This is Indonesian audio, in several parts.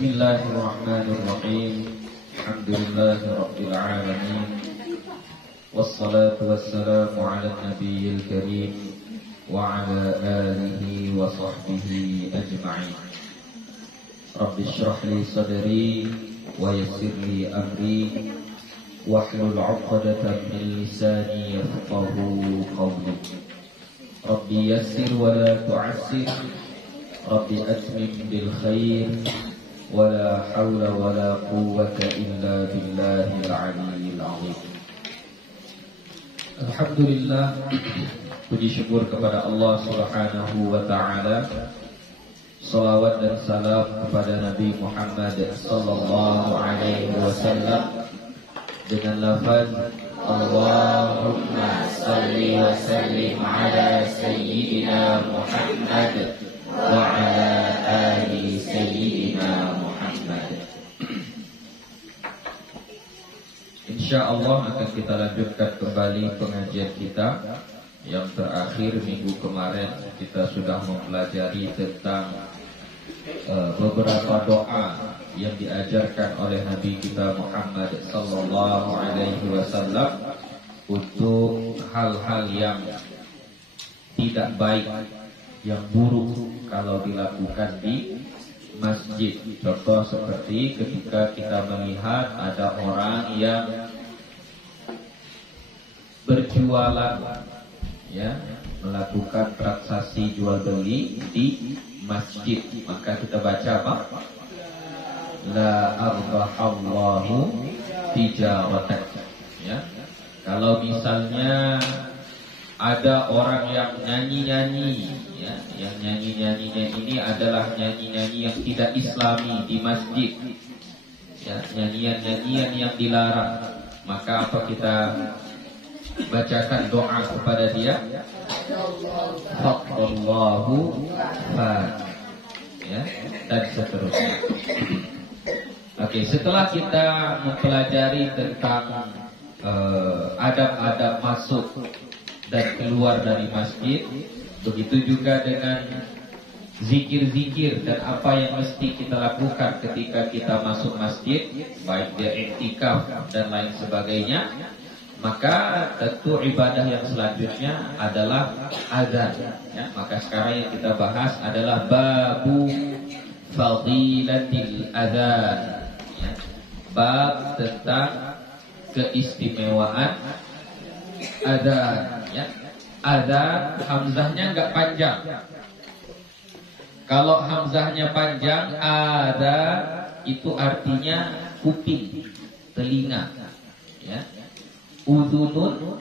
Bismillahirrahmanirrahim. Alhamdulillahirabbil alamin. Wassalatu wassalamu ala nabiyil karim wa ala alihi wa sahbihi ajma'in. Rabbi shrah li sadri wa yassir li amri wahlul 'uqdatam min lisani yafqahu qawli. Rabbi yassir wa la tu'assir. Rabbi atmim bil khair wa la hawla wa la quwwata illa billahil aliyyil azim. Alhamdulillah, puji syukur kepada Allah Subhanahu wa taala. Salawat dan salam kepada Nabi Muhammad sallallahu alaihi wasallam dengan lafaz Allahumma salli wa sallim ala sayyidina Muhammad wa ala ali sayyidina Muhammad. Insyaallah akan kita lanjutkan kembali pengajian kita yang terakhir minggu kemarin. Kita sudah mempelajari tentang beberapa doa yang diajarkan oleh Nabi kita Muhammad sallallahu alaihi wasallam untuk hal-hal yang tidak baik, yang buruk kalau dilakukan di masjid. Contoh seperti ketika kita melihat ada orang yang berjualan, ya, melakukan transaksi jual beli di masjid, maka kita baca apa? La arbahallahu tijaratan. Ya, kalau misalnya ada orang yang nyanyi-nyanyi, ya, yang nyanyi-nyanyinya ini adalah nyanyi-nyanyi yang tidak islami di masjid, ya, nyanyian-nyanyian yang dilarang, maka apa kita bacakan doa kepada dia? Faqallahu fa, ya, dan seterusnya. Oke, setelah kita mempelajari tentang adab-adab masuk dan keluar dari masjid, begitu juga dengan zikir-zikir dan apa yang mesti kita lakukan ketika kita masuk masjid, baik dia iktikaf dan lain sebagainya, maka tentu ibadah yang selanjutnya adalah azan, ya. Maka sekarang yang kita bahas adalah babu fadilatil azan, ya. Bab tentang keistimewaan azan, ya. Azan hamzahnya enggak panjang. Kalau hamzahnya panjang, azan itu artinya kuping, telinga, ya. Udhunun,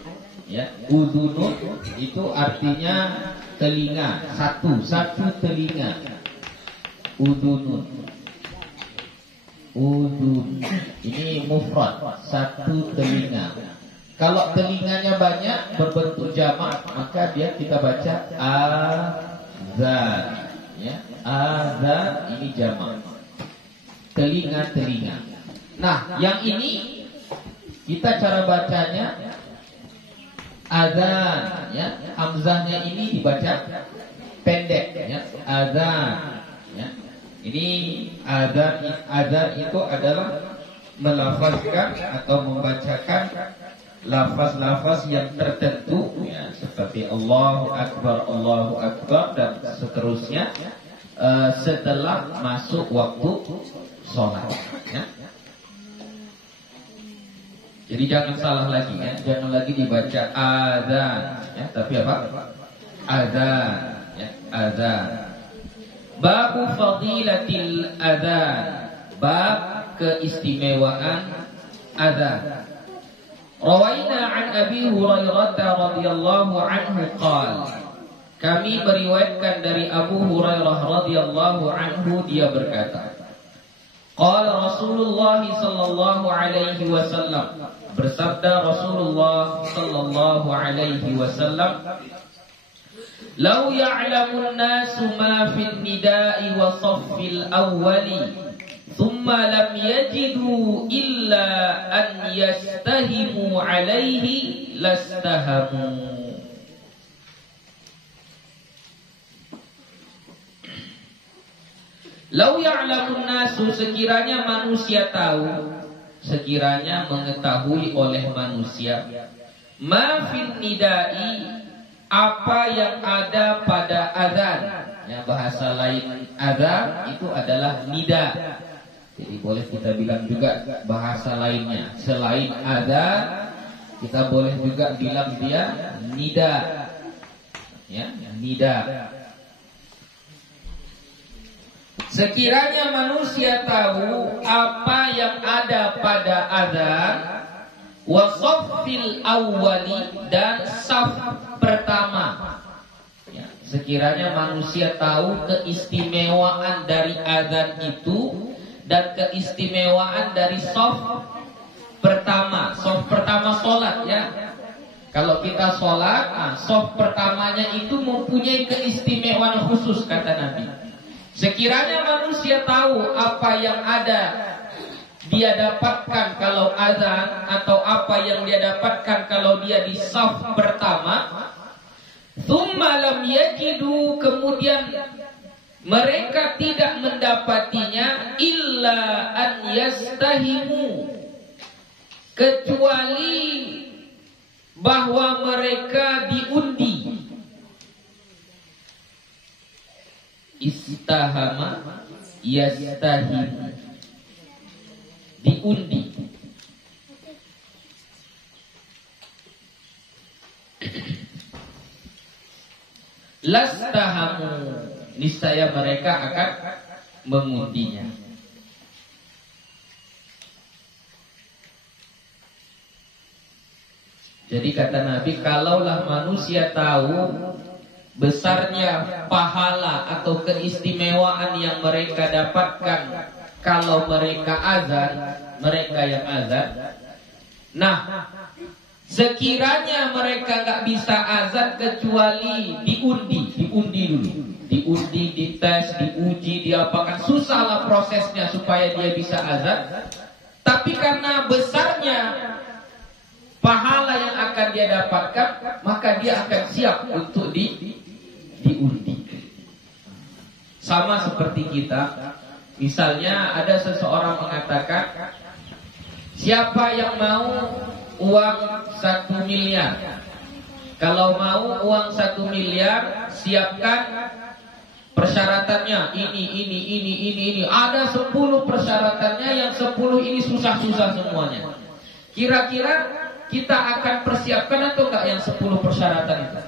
ya, udhunun itu artinya telinga, satu telinga. Udhunun, udhun, ini mufrad, satu telinga. Kalau telinganya banyak berbentuk jamak, maka dia kita baca azan, ya, azan ini jamak, telinga. Nah, yang ini kita cara bacanya azan, ya, hamzahnya ini dibaca pendek, ya, azan, ya. Ini azan itu adalah melafazkan atau membacakan lafaz-lafaz yang tertentu, ya, seperti Allahu Akbar dan seterusnya setelah masuk waktu sholat, ya. Jadi jangan salah lagi, ya, jangan lagi dibaca azan, ya, tapi apa? Azan, ya, azan. Babu fadilatil azan, bab keistimewaan azan. Rawaina an Abi Hurairah radhiyallahu anhu qala, kami meriwayatkan dari Abu Hurairah radhiyallahu anhu, dia berkata, qala Rasulullah sallallahu alaihi wasallam, bersabda Rasulullah sallallahu alaihi wasallam, "Lau ya'lamun nasu ma fil nida'i wa saffil awwali, thumma lam yajidu illa an yastahimu alaihi lastahamu." Lau ya'lamun nasu, sekiranya manusia tahu, sekiranya mengetahui oleh manusia, ma fil nidai, apa yang ada pada azan. Ya, bahasa lain azan itu adalah nida. Jadi boleh kita bilang juga bahasa lainnya. Selain azan, kita boleh juga bilang dia nida. Ya, nida. Sekiranya manusia tahu apa yang ada pada azan, wa saffil awwali, dan saf pertama. Ya, sekiranya manusia tahu keistimewaan dari azan itu dan keistimewaan dari saf pertama. Saf pertama sholat, ya. Kalau kita sholat, saf pertamanya itu mempunyai keistimewaan khusus, kata Nabi. Sekiranya manusia tahu apa yang ada dia dapatkan kalau azan, atau apa yang dia dapatkan kalau dia di saf pertama, tsumma lam yajidu, kemudian mereka tidak mendapatinya, illa an yastahimu, kecuali bahwa mereka diundi. Istahama yastahim, diundi. Lastahamu, niscaya mereka akan mengundinya. Jadi kata Nabi, kalaulah manusia tahu besarnya pahala atau keistimewaan yang mereka dapatkan kalau mereka azan, mereka yang azan. Nah, sekiranya mereka nggak bisa azan kecuali diundi dulu, diundi, dites, diuji, diapakan, susahlah prosesnya supaya dia bisa azan. Tapi karena besarnya pahala yang akan dia dapatkan, maka dia akan siap untuk diundi. Sama seperti kita, misalnya ada seseorang mengatakan, siapa yang mau uang 1 miliar? Kalau mau uang 1 miliar, siapkan persyaratannya, ini. Ada 10 persyaratannya, yang 10 ini susah-susah semuanya. Kira-kira kita akan persiapkan atau enggak yang 10 persyaratan itu?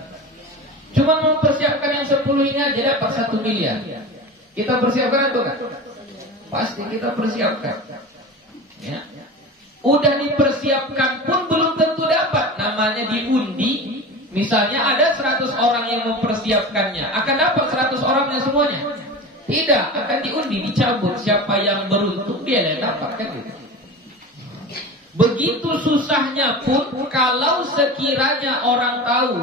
Cuma mempersiapkan yang 10 ini aja dapat 1 miliar. Kita persiapkan atau enggak? Pasti kita persiapkan. Ya. Udah dipersiapkan pun belum tentu dapat. Namanya diundi. Misalnya ada 100 orang yang mempersiapkannya, akan dapat 100 orangnya semuanya? Tidak, akan diundi, dicabut. Siapa yang beruntung dia yang dapat, kan gitu. Begitu susahnya pun, kalau sekiranya orang tahu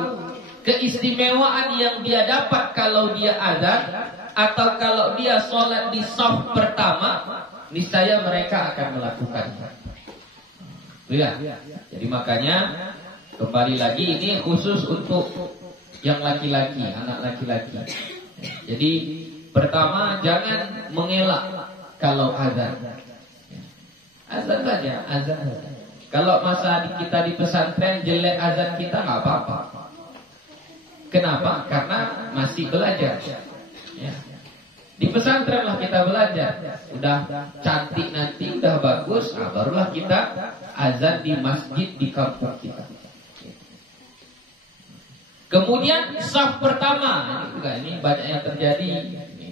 keistimewaan yang dia dapat kalau dia azan, atau kalau dia sholat di shaf pertama, niscaya mereka akan melakukannya. Ya. Jadi makanya kembali lagi, ini khusus untuk yang laki-laki, anak laki-laki. Jadi pertama, jangan mengelak kalau azan. Azan saja, azan. Kalau masa kita di pesantren jelek azan kita nggak apa-apa. Kenapa? Karena masih belajar. Ya. Di pesantren lah kita belajar. Udah cantik nanti, udah bagus, barulah kita azan di masjid di kampung kita. Kemudian saf pertama, ini banyak yang terjadi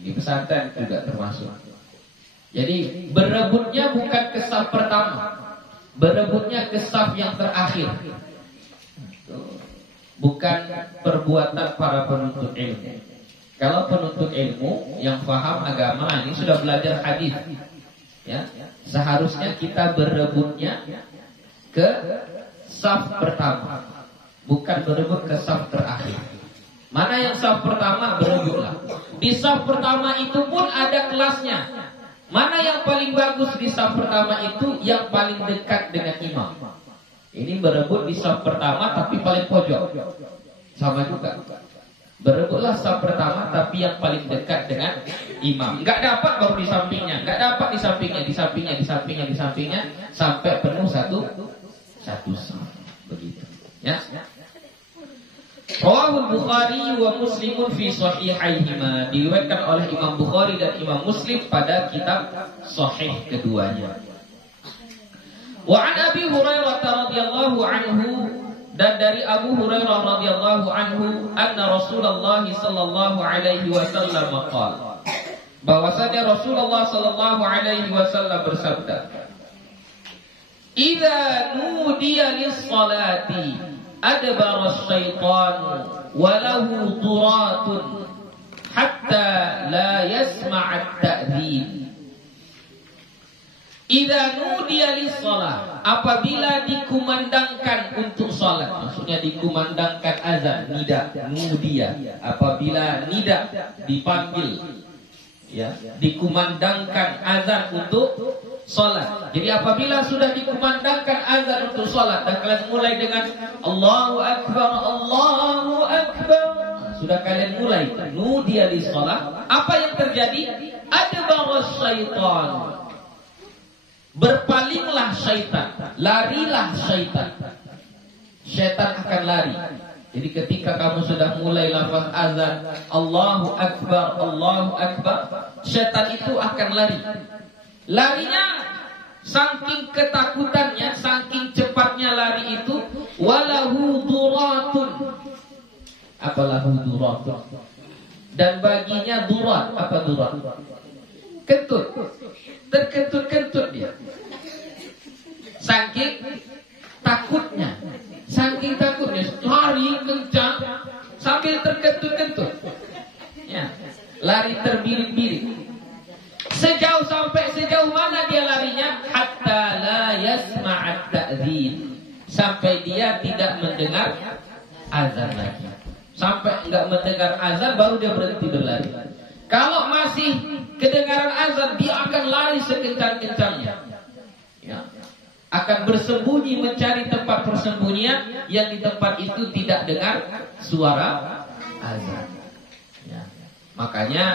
di pesantren juga termasuk. Jadi berebutnya bukan ke saf pertama, berebutnya ke saf yang terakhir. Bukan perbuatan para penuntut ilmu. Kalau penuntut ilmu yang paham agama ini sudah belajar hadis, ya, seharusnya kita berebutnya ke saf pertama, bukan berebut ke saf terakhir. Mana yang saf pertama, berebutlah. Di saf pertama itu pun ada kelasnya. Mana yang paling bagus di saf pertama itu? Yang paling dekat dengan imam. Ini berebut di saf pertama tapi paling pojok. Sama juga. Berebutlah saf pertama, tapi yang paling dekat dengan imam. Nggak dapat baru di sampingnya, nggak dapat di sampingnya, di sampingnya, di sampingnya, di sampingnya, sampai penuh satu saf. Begitu. Ya. Rawahul Bukhari wa Muslimun fi sahihaihima. Diriwayatkan oleh Imam Bukhari dan Imam Muslim pada kitab sahih keduanya. Wa an Abi Hurairah radhiyallahu anhu, dan dari Abu Hurairah radhiyallahu anhu, anna Rasulullah sallallahu alaihi wasallam qala, bahwasanya Rasulullah sallallahu alaihi wasallam bersabda, "Idza nudiya lis-salati adbara asy-syaitan wa lahu duratun hatta la yasma' at-ta'dhin." Idza nudiya lis-shalah, apabila dikumandangkan untuk salat, maksudnya dikumandangkan azan, nida, nudiya, apabila nida dipanggil, ya, dikumandangkan azan untuk salat. Jadi apabila sudah dikumandangkan azan untuk salat, dan kalian mulai dengan Allahu Akbar, Allahu Akbar, sudah kalian mulai nudiya lis-shalah, apa yang terjadi? Adbara syaitan, berpalinglah syaitan, larilah syaitan. Syaitan akan lari. Jadi ketika kamu sudah mulai lafaz azan, Allahu Akbar, Allahu Akbar, syaitan itu akan lari. Larinya saking ketakutannya, saking cepatnya lari itu, walahu duratun. Apa lahu duratun? Dan baginya durat. Apa durat? Kentut. Terkentut-kentut dia. Saking takutnya, lari kencang sambil terkentut-kentut. Ya, lari terbirit-birit. Sejauh mana dia larinya? Hatta la yasma'at ta'dzin, sampai dia tidak mendengar azan lagi. Sampai enggak mendengar azan baru dia berhenti berlari. Kalau masih kedengaran azan, dia akan lari sekencang-kencangnya. Ya. Akan bersembunyi, mencari tempat persembunyian yang di tempat itu tidak dengar suara azan. Ya. Makanya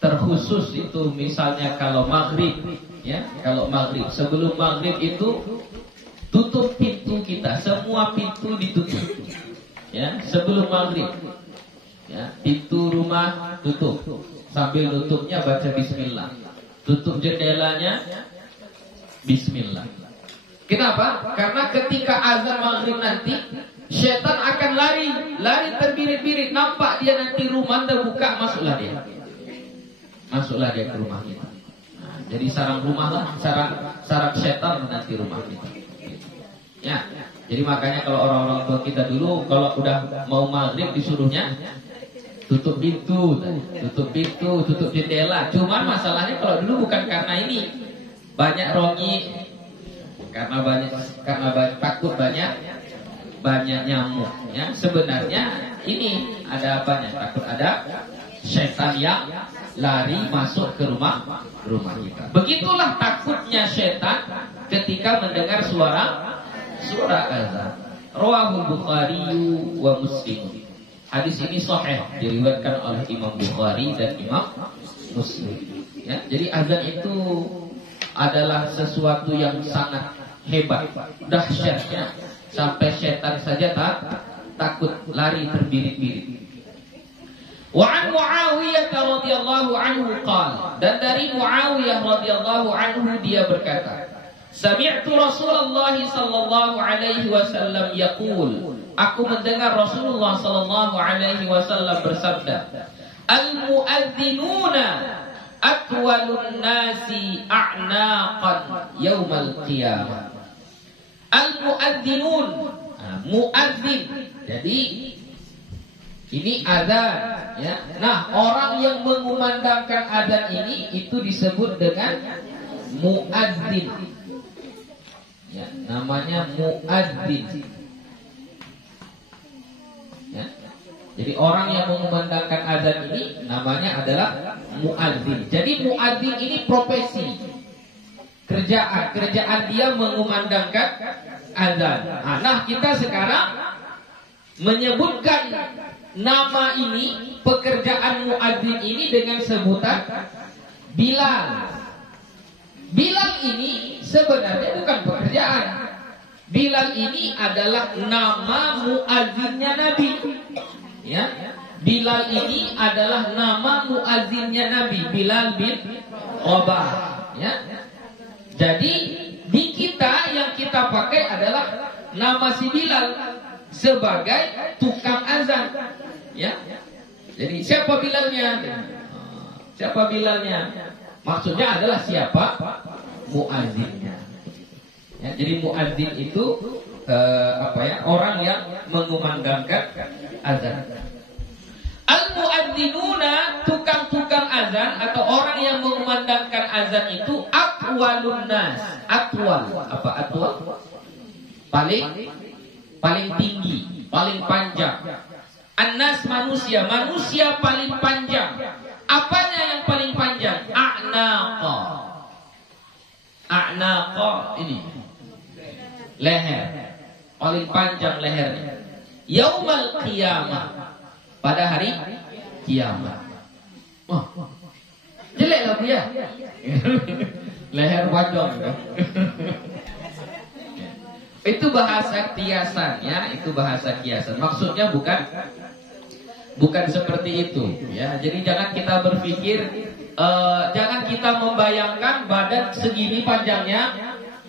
terkhusus itu misalnya kalau maghrib, ya, kalau maghrib, sebelum maghrib itu tutup pintu kita, semua pintu ditutup. Ya, sebelum maghrib. Ya, pintu rumah tutup. Sambil nutupnya baca bismillah. Tutup jendelanya bismillah. Kenapa? Karena ketika azan maghrib nanti, syaitan akan lari terbirit-birit. Nampak dia nanti rumah terbuka, masuklah dia ke rumah kita. Nah, jadi sarang rumah lah, sarang syaitan nanti rumah kita. Ya, jadi makanya kalau orang-orang tua kita dulu kalau udah mau maghrib disuruhnya tutup pintu, tutup jendela. Cuman masalahnya kalau dulu bukan karena ini banyak rongi, karena takut banyak nyamuk. Ya, sebenarnya ini ada apanya? Takut ada setan yang lari masuk ke rumah kita. Begitulah takutnya setan ketika mendengar suara azan. Rawahul Bukhari wa Muslim. Hadis ini sahih, diriwayatkan oleh Imam Bukhari dan Imam Muslim. Ya, jadi azan itu adalah sesuatu yang sangat hebat, dahsyatnya, sampai setan saja takut lari terbirit-birit. Wa an Muawiyah radhiyallahu anhu qala, dan dari Muawiyah radhiyallahu anhu dia berkata, sami'tu Rasulullah sallallahu alaihi wasallam yaqul, aku mendengar Rasulullah sallallahu alaihi wasallam bersabda, al-muadzinuna atwalun nasi a'naqan yaumal qiyamah. Al-muadzinun, muadzin. Jadi ini azan, ya. Nah, orang yang mengumandangkan azan ini itu disebut dengan muadzin. Ya, namanya muadzin. Ya. Jadi orang yang mengumandangkan azan ini namanya adalah muadzin. Jadi muadzin ini profesi, kerjaan dia mengumandangkan azan. Nah, kita sekarang menyebutkan nama ini, pekerjaan muadzin ini dengan sebutan Bilal. Bilal ini sebenarnya bukan pekerjaan. Bilal ini adalah nama muazzinnya Nabi. Ya, Bilal ini adalah nama muazzinnya Nabi, Bilal bin Rabah. Ya, jadi di kita yang kita pakai adalah nama si Bilal sebagai tukang azan. Ya, jadi siapa Bilalnya? Siapa Bilalnya? Maksudnya adalah siapa muazzinnya. Ya, jadi muadzin itu orang yang mengumandangkan azan. Al-muadzinuna, tukang-tukang azan atau orang yang mengumandangkan azan itu atwalun nas. Atwal, apa atwal? Paling tinggi, paling panjang. An-nas manusia paling panjang. Apanya yang paling panjang? A'naqa ini leher, paling panjang lehernya. Yaumal qiyamah, pada hari kiamat. Wah, jelek lah dia. Leher panjang. Itu bahasa kiasan, ya, itu bahasa kiasan. Maksudnya bukan seperti itu, ya. Jadi jangan kita berpikir, jangan kita membayangkan badan segini panjangnya,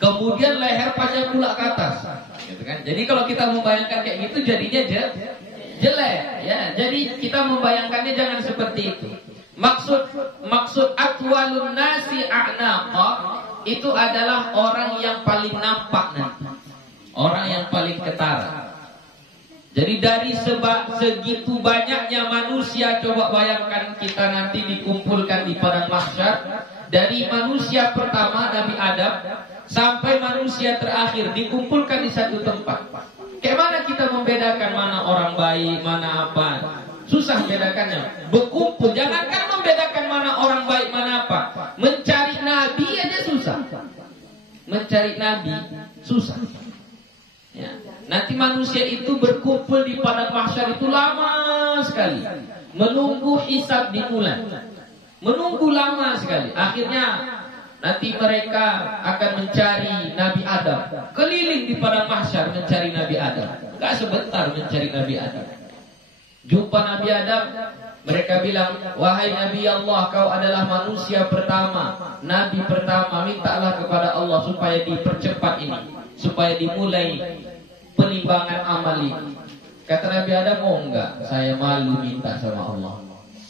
kemudian leher panjang pula ke atas, gitu kan? Jadi kalau kita membayangkan kayak gitu, jadinya jelek, ya. Jadi kita membayangkannya jangan seperti itu. Maksud atwalun nasi a'naqa itu adalah orang yang paling nampak nanti, orang yang paling ketara. Jadi dari segitu banyaknya manusia, coba bayangkan kita nanti dikumpulkan di padang mahsyar. Dari manusia pertama Nabi Adam sampai manusia terakhir dikumpulkan di satu tempat. Kayak mana kita membedakan mana orang baik, mana apa? Susah membedakannya. Berkumpul, jangankan membedakan mana orang baik, mana apa. Mencari Nabi aja susah. Mencari Nabi susah. Ya. Nanti manusia itu berkumpul di padang mahsyar itu lama sekali, menunggu hisab dimulai, menunggu lama sekali. Akhirnya nanti mereka akan mencari Nabi Adam, keliling di padang mahsyar mencari Nabi Adam. Gak sebentar mencari Nabi Adam. Jumpa Nabi Adam, mereka bilang, wahai Nabi Allah, kau adalah manusia pertama, Nabi pertama, mintalah kepada Allah supaya dipercepat ini, supaya dimulai penimbangan amal ini. Kata Nabi Adam, oh enggak, saya malu minta sama Allah.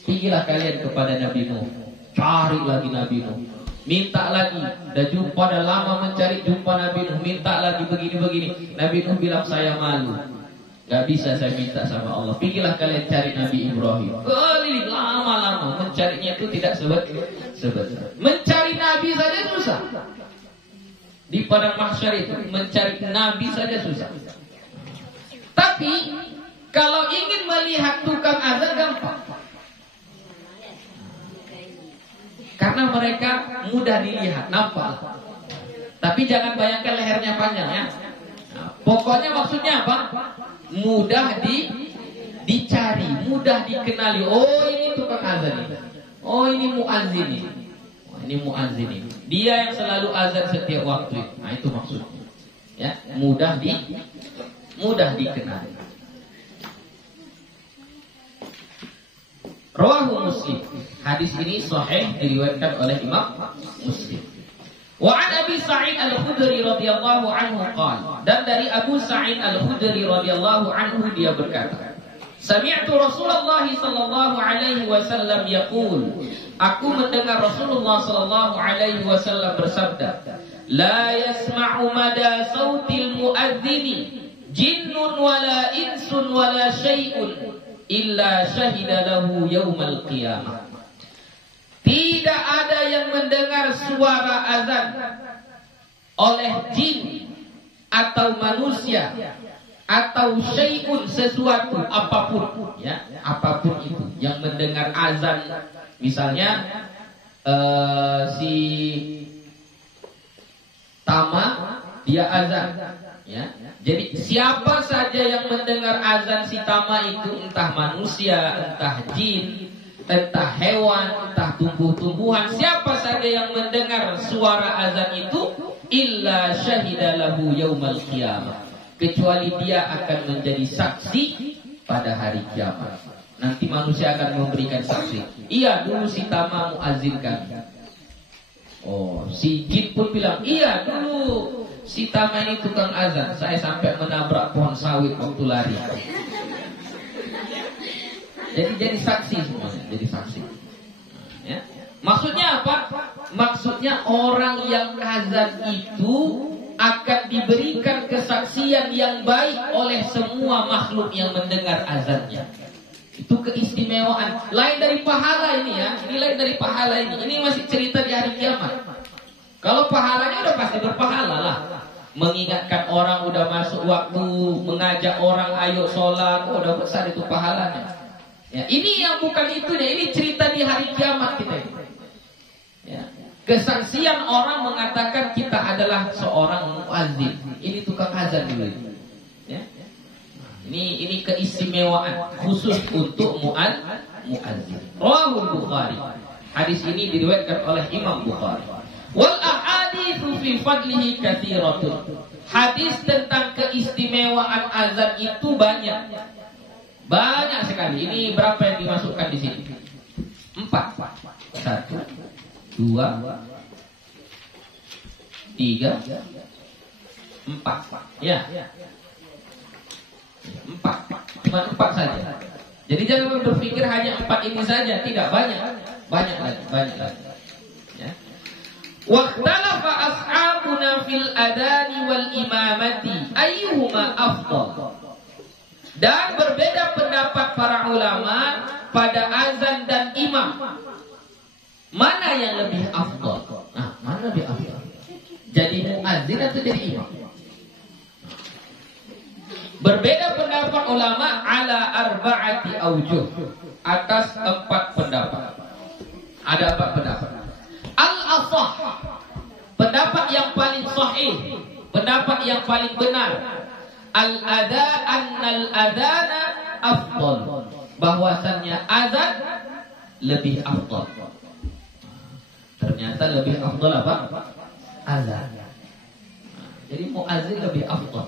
Pergilah kalian kepada Nabi Nuh, cari lagi Nabi Nuh, minta lagi. Dah jumpa, dah lama mencari, jumpa Nabi Nuh, minta lagi begini-begini. Nabi Nuh bilang, saya malu, gak bisa saya minta sama Allah. Pergilah kalian cari Nabi Ibrahim. Keliling lama-lama, mencarinya itu tidak sebentar. Mencari Nabi saja susah. Di padang mahsyar itu mencari Nabi saja susah. Tapi kalau ingin melihat tukang azan gampang, karena mereka mudah dilihat, nampak. Tapi jangan bayangkan lehernya panjang, ya. Nah, pokoknya maksudnya apa? Mudah dicari, mudah dikenali. Oh, ini tukang azan ini. Oh, ini muazzin ini. Oh, ini muazzin ini. Dia yang selalu azan setiap waktu. Nah, itu maksudnya. Ya, mudah dikenali. Rawahu Muslim. Hadis ini sahih, diriwayatkan oleh Imam Muslim. Wa an Abi Sa'id Al-Khudri radhiyallahu anhu qala, dan dari Abu Sa'id Al-Khudri radhiyallahu anhu dia berkata, sami'tu Rasulullah sallallahu alaihi wasallam yaqul, aku mendengar Rasulullah sallallahu alaihi wasallam bersabda, la yasma'u mada sautil muadzini jinnun wala insun wala syai'un illa syahida lahu yaumal qiyamah. Tidak ada yang mendengar suara azan oleh jin atau manusia atau syai'un, sesuatu apapun, ya, apapun itu yang mendengar azan. Misalnya si Tama dia azan, ya, Jadi siapa saja yang mendengar azan si tama itu, entah manusia, entah jin, entah hewan, entah tumbuh-tumbuhan, siapa saja yang mendengar suara azan itu, illa syahidalahu yaumal qiyamah, kecuali dia akan menjadi saksi pada hari kiamat. Nanti manusia akan memberikan saksi. Iya, dulu si tama muazzinkan. Oh, si jin pun bilang, iya dulu si tama ini tukang azan, saya sampai menabrak pohon sawit waktu lari. Jadi saksi semuanya, jadi saksi. Ya. Maksudnya apa? Maksudnya orang yang azan itu akan diberikan kesaksian yang baik oleh semua makhluk yang mendengar azannya. Itu keistimewaan. Lain dari pahala ini ya. Ini lain dari pahala ini. Ini masih cerita di hari kiamat. Kalau pahalanya udah pasti berpahala lah. Mengingatkan orang udah masuk waktu, mengajak orang ayo sholat, udah besar itu pahalanya. Ya, ini yang bukan itunya. Ini cerita di hari kiamat kita ini. Ya. Kesaksian orang mengatakan kita adalah seorang muazzin. Ini tukang azan dulu. Ya. Ini keistimewaan khusus untuk muazzin. Rawahul Bukhari. Hadis ini diriwayatkan oleh Imam Bukhari. Wal ahaditsu fi fadlihi katsiratun. Hadis tentang keistimewaan azan itu banyak. Banyak sekali. Ini berapa yang dimasukkan di sini? 4. 1, 2, 3, 4. Ya. 4. Cuma 4 saja. Jadi jangan berpikir hanya 4 ini saja. Tidak, banyak. Banyak lagi. Ya. Waqtalafa ashabuna fil adani wal imamati ayyuhuma afdal. Dan berbeda pendapat para ulama pada azan dan imam. Mana yang lebih afdal? Nah, mana lebih afdal? Jadi muazzin atau jadi imam? Berbeda pendapat ulama ala arba'ati aujuh, atas 4 pendapat. Ada 4 pendapat. Al-asah, pendapat yang paling sahih, pendapat yang paling benar. Annal adana afdal, bahwasannya azan lebih afdal. Ternyata lebih afdal apa? Azan. Jadi muazzin lebih afdal.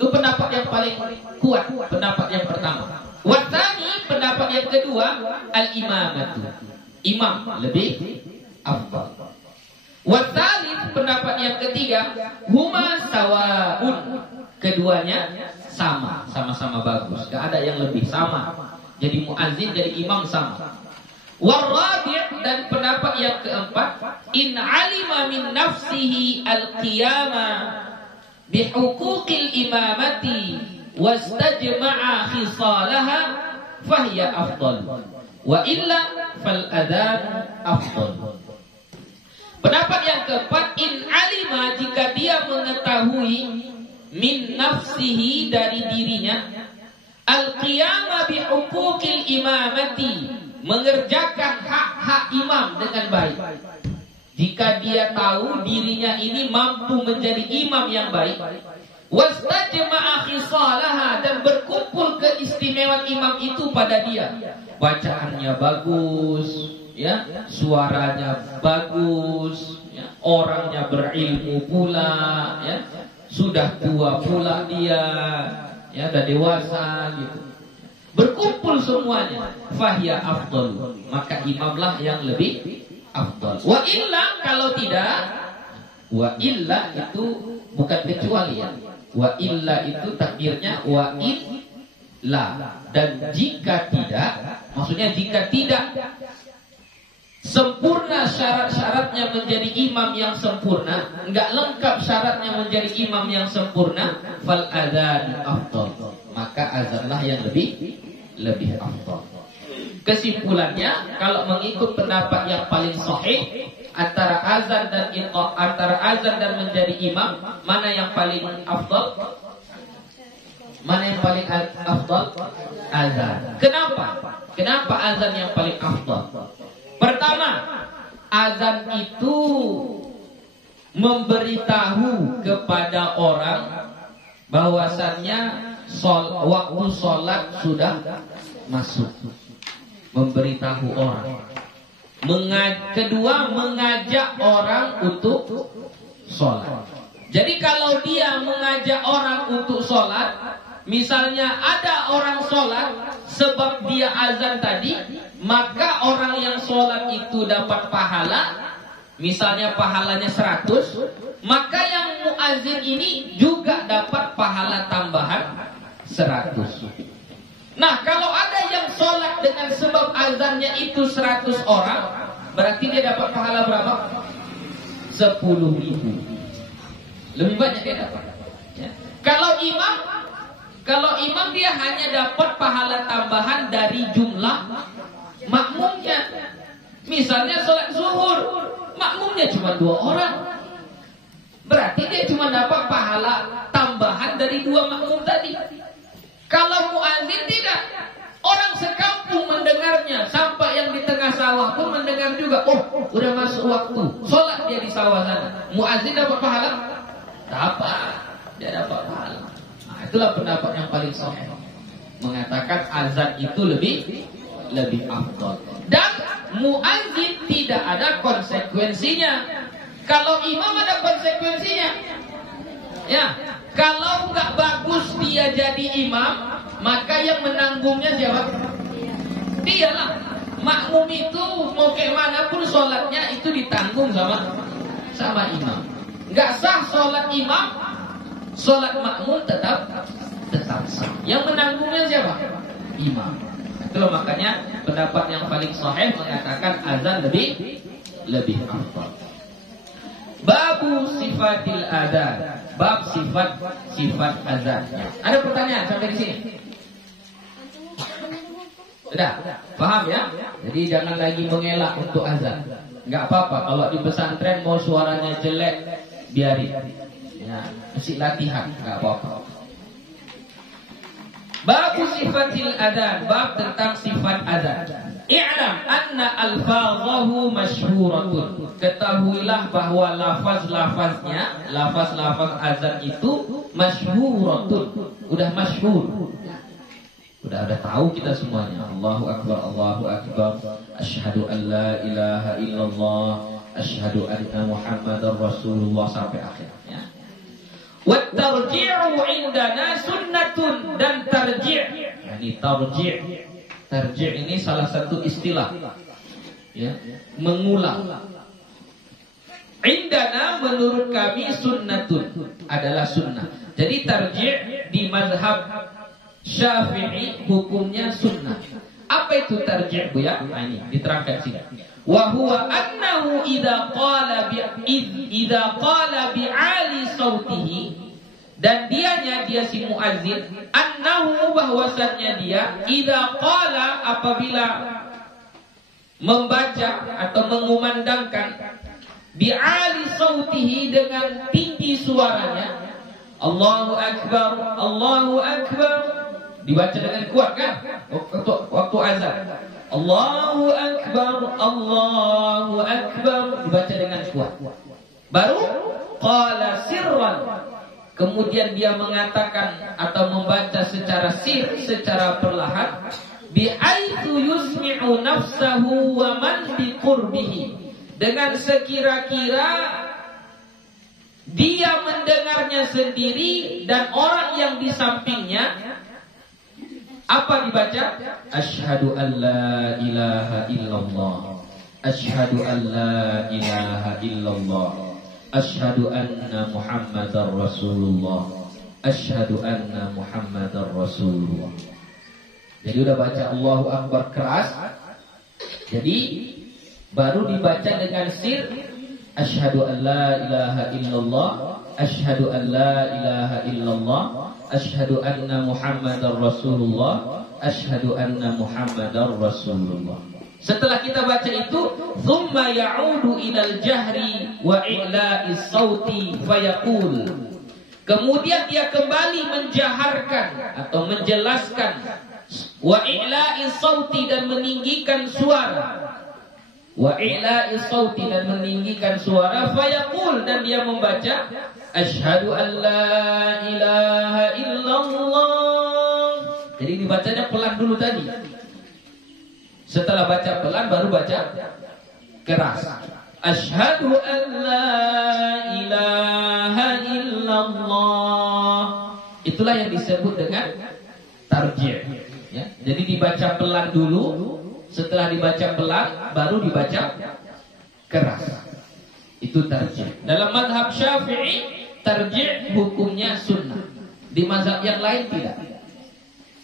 Itu pendapat yang paling kuat, pendapat yang pertama. Watsani, pendapat yang kedua, al-imamatu, imam lebih afdal. Watsalits, pendapat yang ketiga, huma sawaun, keduanya sama-sama bagus, gak ada yang lebih, sama. Jadi muazzin jadi imam sama. Warabi', dan pendapat yang keempat, in alima min nafsihi al-qiyama bihuquqil imamati wastajma'a khisalaha fahiya afdal wa illa fal adhan afdal. Pendapat yang keempat, in alima, jika dia mengetahui min nafsihi, dari dirinya, al-qiyama bihuquqil imamati, mengerjakan hak-hak imam dengan baik. Jika dia tahu dirinya ini mampu menjadi imam yang baik, wastajma'a khisalaha, dan berkumpul keistimewaan imam itu pada dia. Bacaannya bagus, ya, suaranya bagus, ya, orangnya berilmu pula, ya, sudah tua pula dia, ya, sudah dewasa gitu. Berkumpul semuanya, fahiya afdal, maka imamlah yang lebih afdal. Wa illa, kalau tidak, wa illa itu bukan kecuali ya. Wa illa itu takdirnya wa illa. Dan jika tidak, maksudnya jika tidak sempurna syarat-syaratnya menjadi imam yang sempurna, enggak lengkap syaratnya menjadi imam yang sempurna, fal adzan afdal, maka azanlah yang lebih afdal. Kesimpulannya, kalau mengikut pendapat yang paling sahih, antara azan dan iqamah, antara azan dan menjadi imam, mana yang paling afdal? Mana yang paling afdal? Azan. Kenapa azan yang paling afdal? Pertama, azan itu memberitahu kepada orang bahwasannya waktu sholat sudah masuk. Memberitahu orang. Kedua, mengajak orang untuk sholat. Jadi kalau dia mengajak orang untuk sholat, misalnya ada orang sholat sebab dia azan tadi, maka orang yang sholat itu dapat pahala. Misalnya pahalanya 100, maka yang muazin ini juga dapat pahala tambahan 100. Nah, kalau ada yang sholat dengan sebab azannya itu 100 orang, berarti dia dapat pahala berapa? 10.000. Lebih banyak dia dapat. Ya. Kalau imam dia hanya dapat pahala tambahan dari jumlah makmumnya. Misalnya sholat zuhur, makmumnya cuma 2 orang. Berarti dia cuma dapat pahala tambahan dari 2 makmum tadi. Kalau muazin tidak, orang sekampung mendengarnya, sampai yang di tengah sawah pun mendengar juga. Oh, udah masuk waktu, sholat dia di sawah sana. Muazin dapat pahala? Dapat, dia dapat pahala. Nah, itulah pendapat yang paling sahih, mengatakan azan itu lebih afdal. Dan muazin tidak ada konsekuensinya. Kalau imam ada konsekuensinya. Ya, kalau nggak bagus dia jadi imam, maka yang menanggungnya siapa? Dialah. Makmum itu mau kayak manapun sholatnya itu ditanggung sama imam. Nggak sah sholat imam, sholat makmum tetap sah. Yang menanggungnya siapa? Imam. Itulah makanya pendapat yang paling sahih mengatakan azan lebih afdal. Babu sifatil adzan, bab sifat azan. Ada pertanyaan sampai di sini? Sudah, paham ya? Jadi jangan lagi mengelak untuk azan. Enggak apa-apa kalau di pesantren mau suaranya jelek, biarin. Ya, mesti latihan, enggak apa-apa. Babu sifatil adzan, bab tentang sifat azan. I'lam anna alfazahu masyhuratun. Ketahuilah bahwa lafaz-lafaznya, lafaz-lafaz azan itu masyhuratun. Udah masyhur. Udah tahu kita semuanya. Allahu akbar, Allahu akbar. Asyhadu an la ilaha illallah, asyhadu anna Muhammadar Rasulullah sampai akhirnya. Wat tarji'u indana sunnatun, dan tarji'. Ini tarji'. Tarji' ini salah satu istilah, ya, mengulang. Indana menurut kami sunnatun, adalah sunnah. Jadi tarji' di mazhab Syafi'i hukumnya sunnah. Apa itu tarji' Bu ya? Nah, ini diterangkan sini. Wa huwa annahu idza qala bi 'ali sautihi, dan dia si muazzin, annahu bahwasannya dia idza qala, apabila membaca atau mengumandangkan bi'ali sautihi, dengan tinggi suaranya, Allahu akbar, Allahu akbar, dibaca dengan kuat kan waktu azan, Allahu akbar, Allahu akbar, dibaca dengan kuat. Baru qala sirran, kemudian dia mengatakan atau membaca secara secara perlahan, bi'aitsu yusmi'u nafsahu wa man biqurbihi, dengan sekira-kira dia mendengarnya sendiri dan orang yang di sampingnya. Apa dibaca? Asyhadu an la ilaha illallah, asyhadu an la ilaha illallah, asyhadu anna Muhammadar Rasulullah, asyhadu anna Muhammadar Rasulullah. Jadi udah baca Allahu Akbar keras. Jadi baru dibaca dengan sir, asyhadu an la ilaha illallah, asyhadu an la ilaha illallah, asyhadu anna Muhammadar Rasulullah, asyhadu anna Muhammadar Rasulullah. Setelah kita baca itu, thumma ya'udu ilal jahri wa i'la'is sauti fayaqul. Kemudian dia kembali menjaharkan atau menjelaskan wa i'la'is sauti, dan meninggikan suara. wa ila'i sauti, dan meninggikan suara, fayaqul, dan dia membaca asyhadu an la ilaha illallah. Jadi dibacanya pelan dulu tadi. Setelah baca pelan baru baca keras. Asyhadu an la ilaha illallah. Itulah yang disebut dengan tarjih, ya. Jadi dibaca pelan dulu, setelah dibaca pelan baru dibaca keras. Itu tarjih. Dalam mazhab Syafi'i, tarjih hukumnya sunnah. Di mazhab yang lain tidak.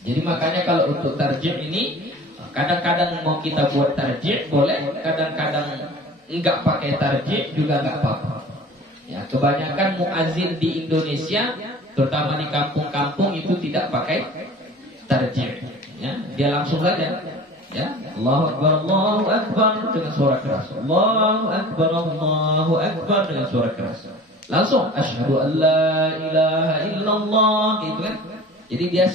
Jadi makanya kalau untuk tarjih ini, kadang-kadang mau kita buat tarjih boleh, kadang-kadang enggak pakai tarjih juga enggak apa-apa. Ya, kebanyakan muazin di Indonesia, terutama di kampung-kampung, itu tidak pakai tarjih. Ya, dia langsung saja. Ya, Allahu Akbar dengan suara keras. Allahu Akbar dengan suara keras. Langsung asyhadu an la ilaha illallah, gitu kan. Jadi dia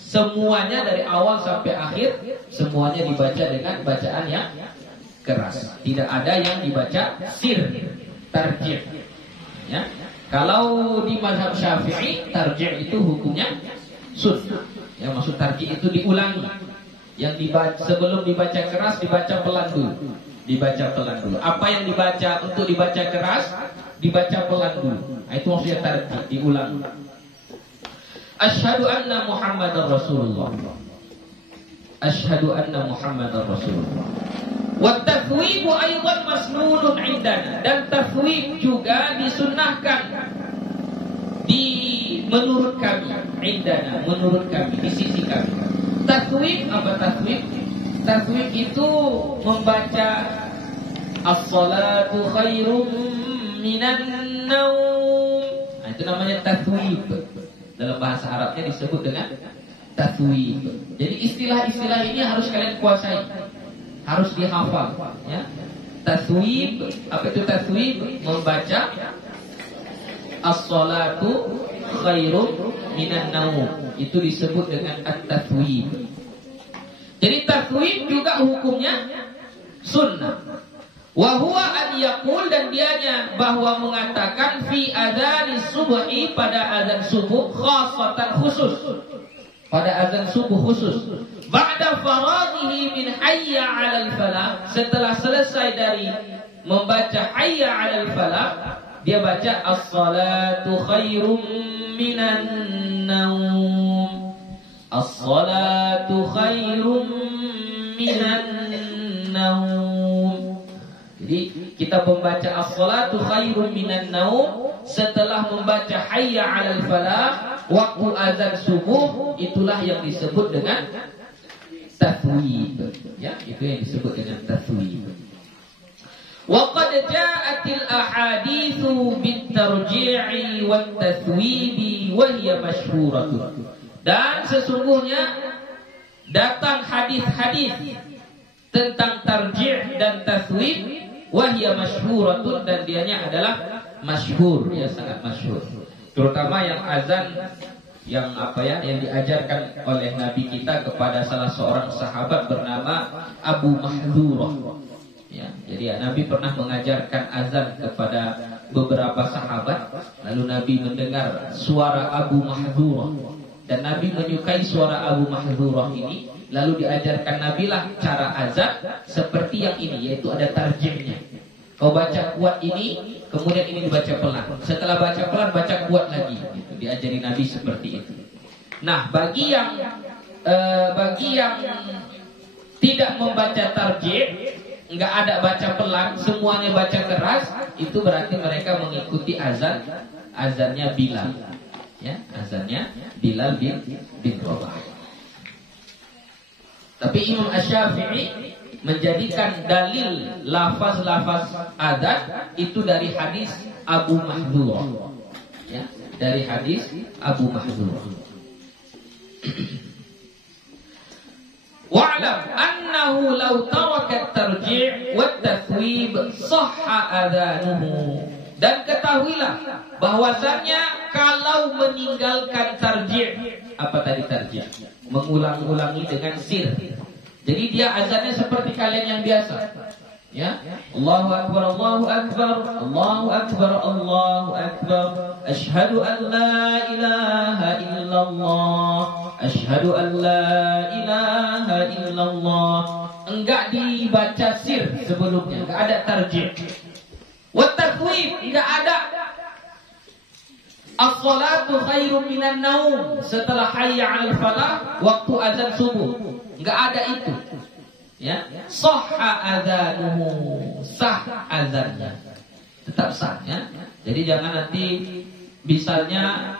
semuanya dari awal sampai akhir semuanya dibaca dengan bacaan yang keras. Tidak ada yang dibaca sir, tarjih. Ya. Kalau di mazhab Syafi'i, tarjih itu hukumnya sunnah. Ya, maksud tarjih itu diulangi. Yang dibaca, sebelum dibaca keras dibaca pelan dulu. Dibaca pelan dulu. Apa yang dibaca untuk dibaca keras dibaca pelan dulu. Nah, itu maksudnya tarjih, diulang. Asyhadu anna Muhammadar Rasulullah. Asyhadu anna Muhammadar Rasulullah. Wa tafwibu aidan masnunun indana, dan tafwib juga disunnahkan menurut kami, indana, menurut kami, di sisi kami. Tafwib, apa tafwib? Tafwib itu membaca as-salatu khairum minan naum. Nah, itu namanya tafwib. Dalam bahasa Arabnya disebut dengan tafwib. Jadi istilah-istilah ini harus kalian kuasai, harus dihafal, ya. Tafwib, apa itu tafwib? Membaca as-salatu khairum minan naum. Itu disebut dengan at-tafwib. Jadi tafwib juga hukumnya sunnah. Wa huwa an yaqul, dan dianya bahwa mengatakan fi adzan subhi, pada azan subuh, khassatan khusus. Pada azan subuh khusus. Ba'da faraghihi min hayya 'alal falah, setelah selesai dari membaca hayya 'alal falah, dia baca as-salatu khairum minan naum. As-salatu khairum minan naum. Jadi kita membaca as-salatu khairum minan naum setelah membaca hayya 'alal falah waktu azan subuh. Itulah yang disebut dengan tafwid. Ya, itu yang disebut dengan tafwid. Wa qad ja'atil ahaditsu bit-tarji'i wat-tathwib wa hiya masyhuratun. Dan sesungguhnya datang hadis-hadis tentang tarjih dan tathwib, wa hiya masyhuratun, dan dianya adalah masyhur, ya, sangat masyhur. Terutama yang azan yang yang diajarkan oleh Nabi kita kepada salah seorang sahabat bernama Abu Mahdhurah. Ya, jadi Nabi pernah mengajarkan azan kepada beberapa sahabat, lalu Nabi mendengar suara Abu Mahdhurah dan Nabi menyukai suara Abu Mahdhurah ini, lalu diajarkan Nabi lah cara azan seperti yang ini, yaitu ada tarjihnya. Kau baca kuat ini, kemudian ini dibaca pelan. Setelah baca pelan, baca kuat lagi. Gitu. Diajari Nabi seperti itu. Nah, bagi yang tidak membaca tarjih, nggak ada baca pelan, semuanya baca keras, itu berarti mereka mengikuti azannya Bilal. Ya, azannya Bilal bin Rabah. Tapi Imam Asy-Syafi'i menjadikan dalil lafaz-lafaz adzan itu dari hadis Abu Mahdhurah. Ya, dari hadis Abu Mahdhurah. Wa'lam annahu law taraka at-tarji' wat-tathwib sahha adzanuhu. Dan ketahuilah bahwasannya kalau meninggalkan tarji', apa tadi tarji'? Mengulang-ulangi dengan sir. Jadi dia azannya seperti kalian yang biasa. Ya, Allahu akbar, Allahu akbar, Allahu akbar, Allahu akbar. Asyhadu an la ilaha illallah. Asyhadu an la ilaha illallah. Enggak dibaca sir sebelumnya, enggak ada tarjih. Wa tathwib, enggak ada. As-salatu khairum minan naum setelah hayya 'alal falah waktu azan subuh. Enggak ada itu. Ya, sahha adzanuhu, sah azannya, tetap sah ya. Jadi jangan nanti misalnya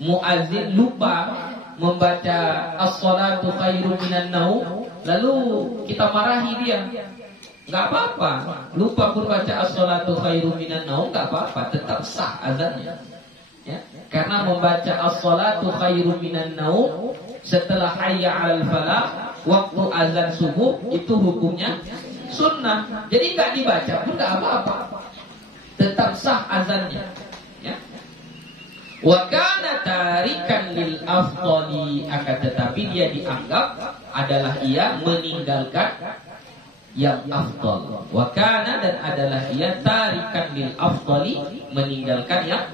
muazin lupa membaca as-salatu khairum minan naum, lalu kita marahi dia. Enggak apa-apa, lupa pun baca as-salatu khairum minan naum enggak apa-apa, tetap sah azannya. Ya, karena membaca as-salatu khairum minan naum setelah hayya 'alal falah waktu azan subuh itu hukumnya sunnah. Jadi enggak dibaca pun enggak apa-apa, tetap sah azannya ya. Wa kana tarikan lil afdali, akan tetapi dia dianggap adalah ia meninggalkan yang afdal. Wa kana, dan adalah ia tarikan lil afdali, meninggalkan yang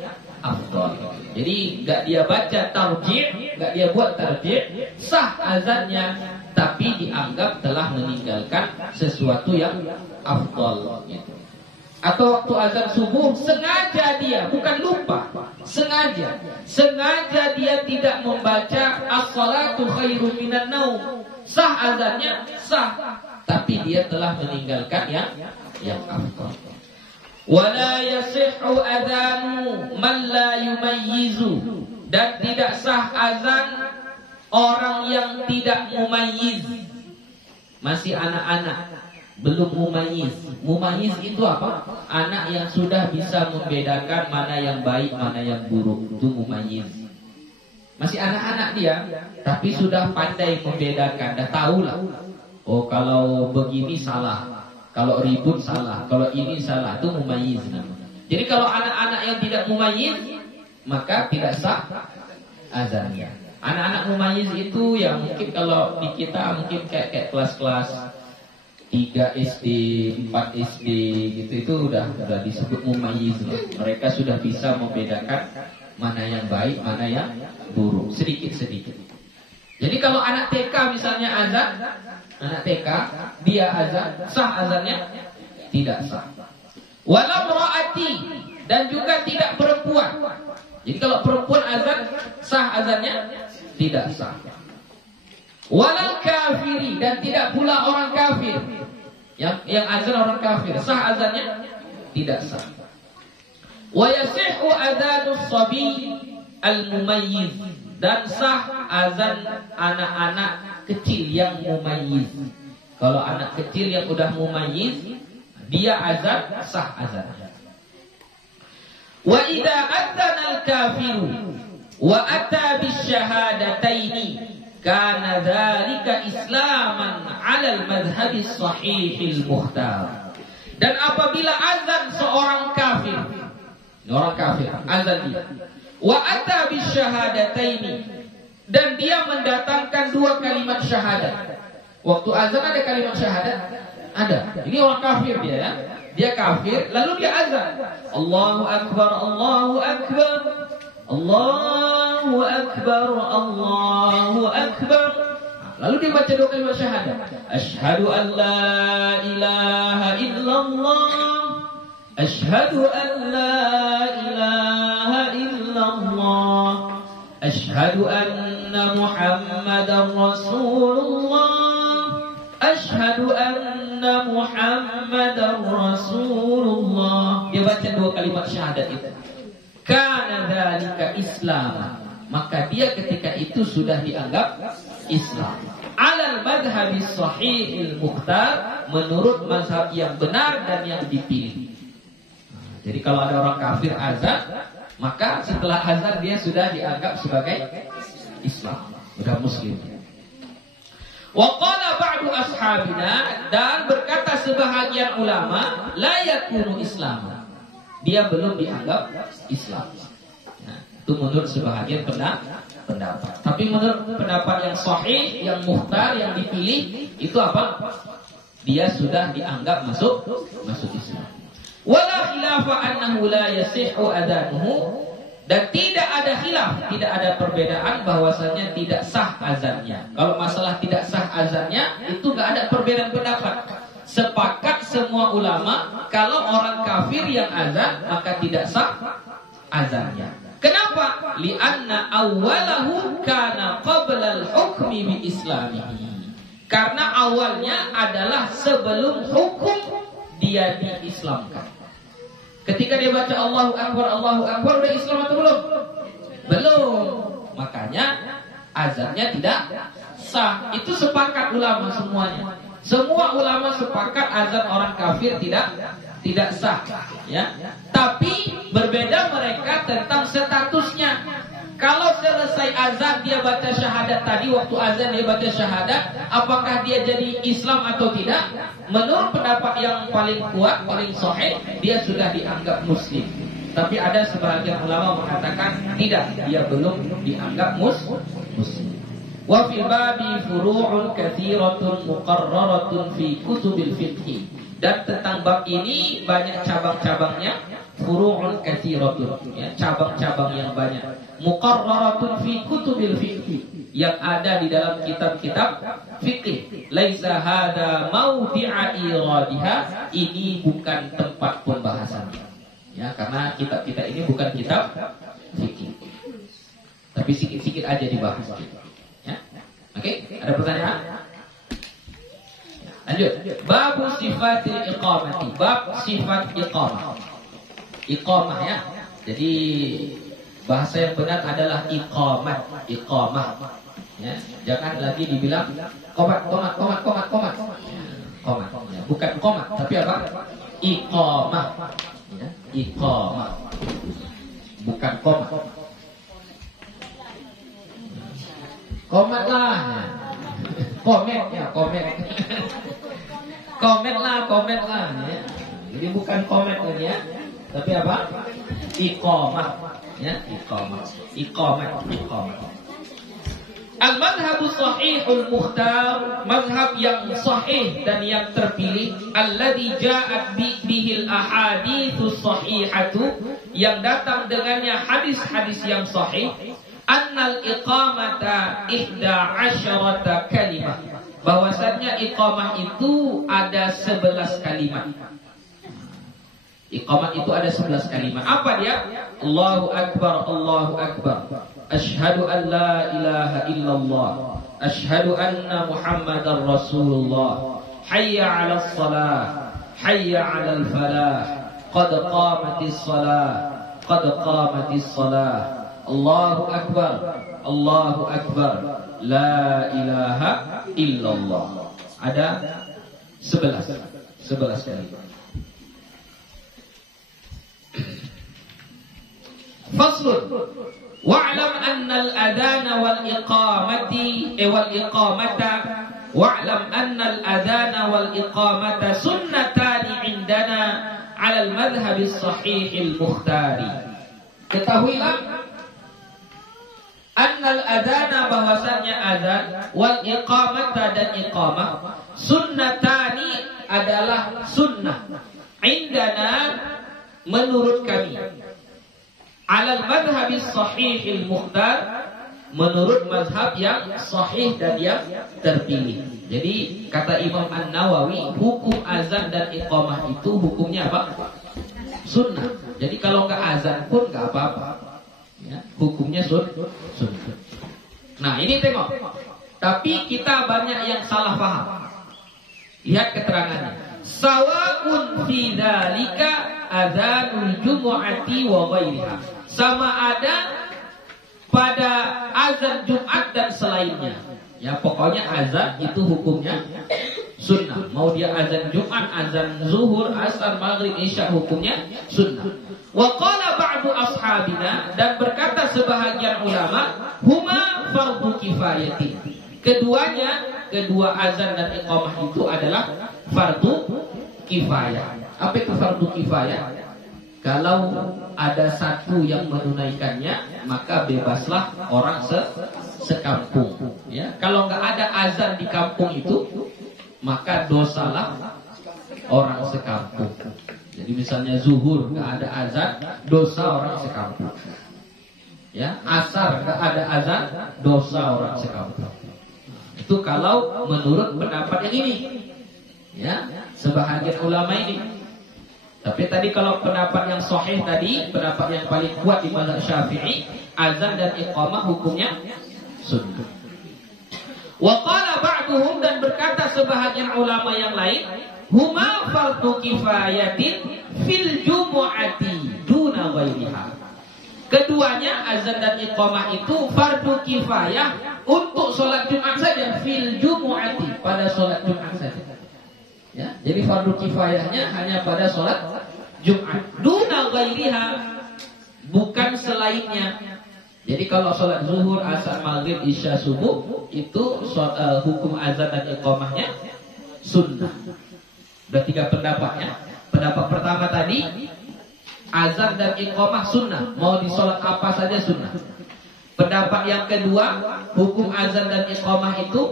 afdal. Jadi enggak dia baca tarjih, enggak dia buat tarjih, sah azannya, tapi dianggap telah meninggalkan sesuatu yang afdal gitu. Atau waktu azan subuh sengaja dia, bukan lupa, sengaja dia tidak membaca as-salatu khairum minan naum. Sah azannya, sah, tapi dia telah meninggalkan yang afdal. Wala yasihhu adzanu man la yumayyizu, dan tidak sah azan orang yang tidak mumayyiz, masih anak-anak, belum mumayyiz. Mumayyiz itu apa? Anak yang sudah bisa membedakan mana yang baik, mana yang buruk, itu mumayyiz. Masih anak-anak dia, tapi sudah pandai membedakan, dah tahu lah. Oh, kalau begini salah, kalau ribut salah, kalau ini salah, itu mumayyiz. Jadi kalau anak-anak yang tidak mumayyiz, maka tidak sah azannya. Anak-anak mumayyiz itu yang mungkin kalau di kita mungkin kayak kelas-kelas 3 SD, 4 SD gitu, itu udah disebut mumayyiz. Mereka sudah bisa membedakan mana yang baik, mana yang buruk, sedikit-sedikit. Jadi kalau anak TK misalnya azan, anak TK dia azan, sah azannya? Tidak sah. Walau ra'ati, dan juga tidak perempuan. Jadi kalau perempuan azan, sah azannya? Tidak sah. Walau kafiri, dan tidak pula orang kafir. Yang azan orang kafir, sah azannya? Tidak sah. Wa yasihhu adzanus sabi al-mumayyiz, dan sah azan anak-anak kecil yang mumayyiz. Kalau anak kecil yang udah mumayyiz, dia azan, sah azannya. Wa idza adzana al-kafiru wa ata bisyahadataini kana dzalika islaman 'ala al-madhhab as-sahih al-mukhtar. Dan apabila azan seorang kafir, orang kafir azan dia, wa ata bisyahadataini, dan dia mendatangkan 2 kalimat syahadat. Waktu azan ada kalimat syahadat? Ada. Ini orang kafir dia ya. Dia kafir, lalu dia azan. Allahu akbar, Allahu akbar, Allahu akbar, Allahu akbar. Lalu dia baca 2 kalimat syahadat. Asyhadu an la ilaha illallah, asyhadu an la ilaha illallah, asyhadu anna Muhammadar Rasulullah, asyhadu anna Muhammadar Rasulullah. Dia baca 2 kalimat syahadat itu. Kana dzalika Islam, maka dia ketika itu sudah dianggap Islam. Alal madhhabis sahihil mukhtar, menurut mazhab yang benar dan yang dipilih. Jadi kalau ada orang kafir azan, maka setelah azan dia sudah dianggap sebagai Islam, sudah muslim. Wa qala ba'du ashabina, dan berkata sebahagian ulama, la yakunu Islam, dia belum dianggap Islam. Nah, itu menurut sebahagian pendapat. Tapi menurut pendapat yang sahih, yang mukhtar, yang dipilih, itu apa? dia sudah dianggap masuk Islam. Wala khilafa annahu la yasihhu adzanuhu, dan tidak ada khilaf, tidak ada perbedaan bahwasanya tidak sah azannya. Kalau masalah tidak sah azannya itu enggak ada perbedaan pendapat. Sepakat semua ulama kalau orang kafir yang azan maka tidak sah azannya. Kenapa? Li'anna awwalahu kana qabla al-hukmi bi islamihi. Karena awalnya adalah sebelum hukum dia diislamkan. Ketika dia baca Allahu Akbar, udah Islam atau belum? Belum. Makanya azannya tidak sah. Itu sepakat ulama semuanya. Semua ulama sepakat azan orang kafir tidak sah, ya. Tapi berbeda mereka tentang statusnya. Kalau selesai azan dia baca syahadat tadi, waktu azan dia baca syahadat, apakah dia jadi Islam atau tidak? Menurut pendapat yang paling kuat, paling sahih, dia sudah dianggap muslim. Tapi ada sebagian ulama mengatakan tidak, dia belum dianggap muslim. Wa fil babi furu'un katsiratun muqarraratun fi kutubil fiqh. Dan tentang bab ini banyak cabang-cabangnya, furu'un katsiratun, ya, cabang-cabang yang banyak. Muqarraratun fi kutubil fiqh, yang ada di dalam kitab-kitab fikih. Laisa hada maudi'a iradiha, ini bukan tempat pembahasannya. Ya, karena kitab kita ini bukan kitab fikih. Tapi sikit-sikit aja dibahas. Ya. Oke, ada pertanyaan? Lanjut. Bab sifatil iqamati. Bab sifat iqamah. Iqamah, ya. Jadi bahasa yang benar adalah iqamah. Ya. Jangan lagi dibilang qomat. Ya. Bukan qomat, tapi apa? Iqamah. Ya. Iqamah. Bukan qomat. Komat lah. Komen lah. Komen lah. Ya. Jadi bukan komen lagi, ya. Tapi apa? Iqamah. Ya, iqamah. Al-madhhabus sahihul mukhtar, madhhab yang sahih dan yang terpilih, alladzi ja'at bihil ahaditsus sahihatu, yang datang dengannya hadis-hadis yang sahih. Annal iqamata 11 kalimat, bahwasanya iqamah itu ada 11 kalimat. Iqamah itu ada 11 kalimat. Apa dia? Allahu Akbar, Allahu Akbar. Asyhadu an la ilaha illallah. Asyhadu anna Muhammadar Rasulullah. Hayya 'alas salah. Hayya 'alal falah. Qad qamatis salah. Qad qamatis salah. Allahu Akbar, Allahu Akbar, la ilaha illallah. Ada 11 kali. Faslun. Wa'lam anna al-adhana wal iqamata sunnatani indana 'ala al-madhhab as-sahih al-mukhtari. Ketahuilah annal adana, bahwasannya azan, wal iqamata, dan iqamah, sunnatani, adalah sunnah, indana, menurut kami, alal madhabis sahihil mukhtar, menurut mazhab yang sahih dan yang terpilih. Jadi kata Imam An-Nawawi, hukum azan dan iqamah itu hukumnya apa? Sunnah. Jadi kalau nggak azan pun nggak apa-apa. Ya, hukumnya sunnah. Nah, ini tengok. Tapi kita banyak yang salah paham. Lihat keterangannya. Sawa'un fi dzalika adzanul jumu'ati wa ghairiha. Sama ada pada azan Jumat dan selainnya. Ya, pokoknya azan itu hukumnya sunnah. Mau dia azan Jumat, azan zuhur, asar, maghrib, isya, hukumnya sunnah. Wa qala ba'du ashabina, dan berkata sebahagian ulama, huma fardhu kifayatin. Kedua azan dan iqamah itu adalah fardu kifayah. Apa itu fardu kifayah? Kalau ada satu yang menunaikannya, maka bebaslah orang sekampung. Ya, kalau nggak ada azan di kampung itu, maka dosalah orang sekampung. Jadi misalnya zuhur nggak ada azan, dosa orang sekampung. Ya, asar nggak ada azan, dosa orang sekampung. Itu kalau menurut pendapat yang ini, ya, sebahagian ulama ini. Tapi tadi kalau pendapat yang sahih tadi, pendapat yang paling kuat di mazhab Syafi'i, azan dan iqamah hukumnya sunnah. Wa qala ba'duhum, dan berkata sebahagian ulama yang lain, huma fardu kifayatin fil jumu'ati duna ghairiha. Keduanya azan dan iqamah itu fardu kifayah untuk sholat Jumat saja, fil jumu'ati, pada sholat Jumat saja. Ya, jadi fardu kifayahnya hanya pada sholat Jumat, duna ghairiha, bukan selainnya. Jadi kalau sholat zuhur, asar, maghrib, isya, subuh itu hukum azan dan iqamahnya sunnah. Udah 3 pendapatnya. Pendapat pertama tadi, azan dan iqamah sunnah, mau di sholat apa saja sunnah. Pendapat yang kedua, hukum azan dan iqamah itu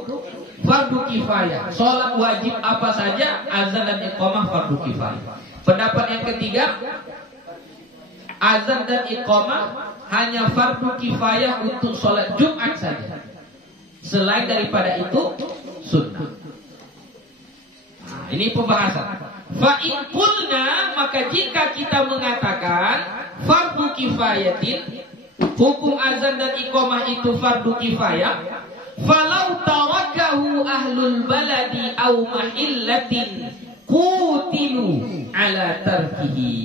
fardu kifayah, sholat wajib apa saja, azan dan iqamah fardu kifayah. Pendapat yang ketiga, azan dan iqamah hanya fardu kifayah untuk sholat Jumat saja. Selain daripada itu sunnah. Nah, ini pembahasan. Fa in qulna, maka jika kita mengatakan fardu kifayatin, hukum azan dan iqamah itu fardu kifayah, falau tarakahu ahlul baladi aw mahillatin qutilu ala tarkihi.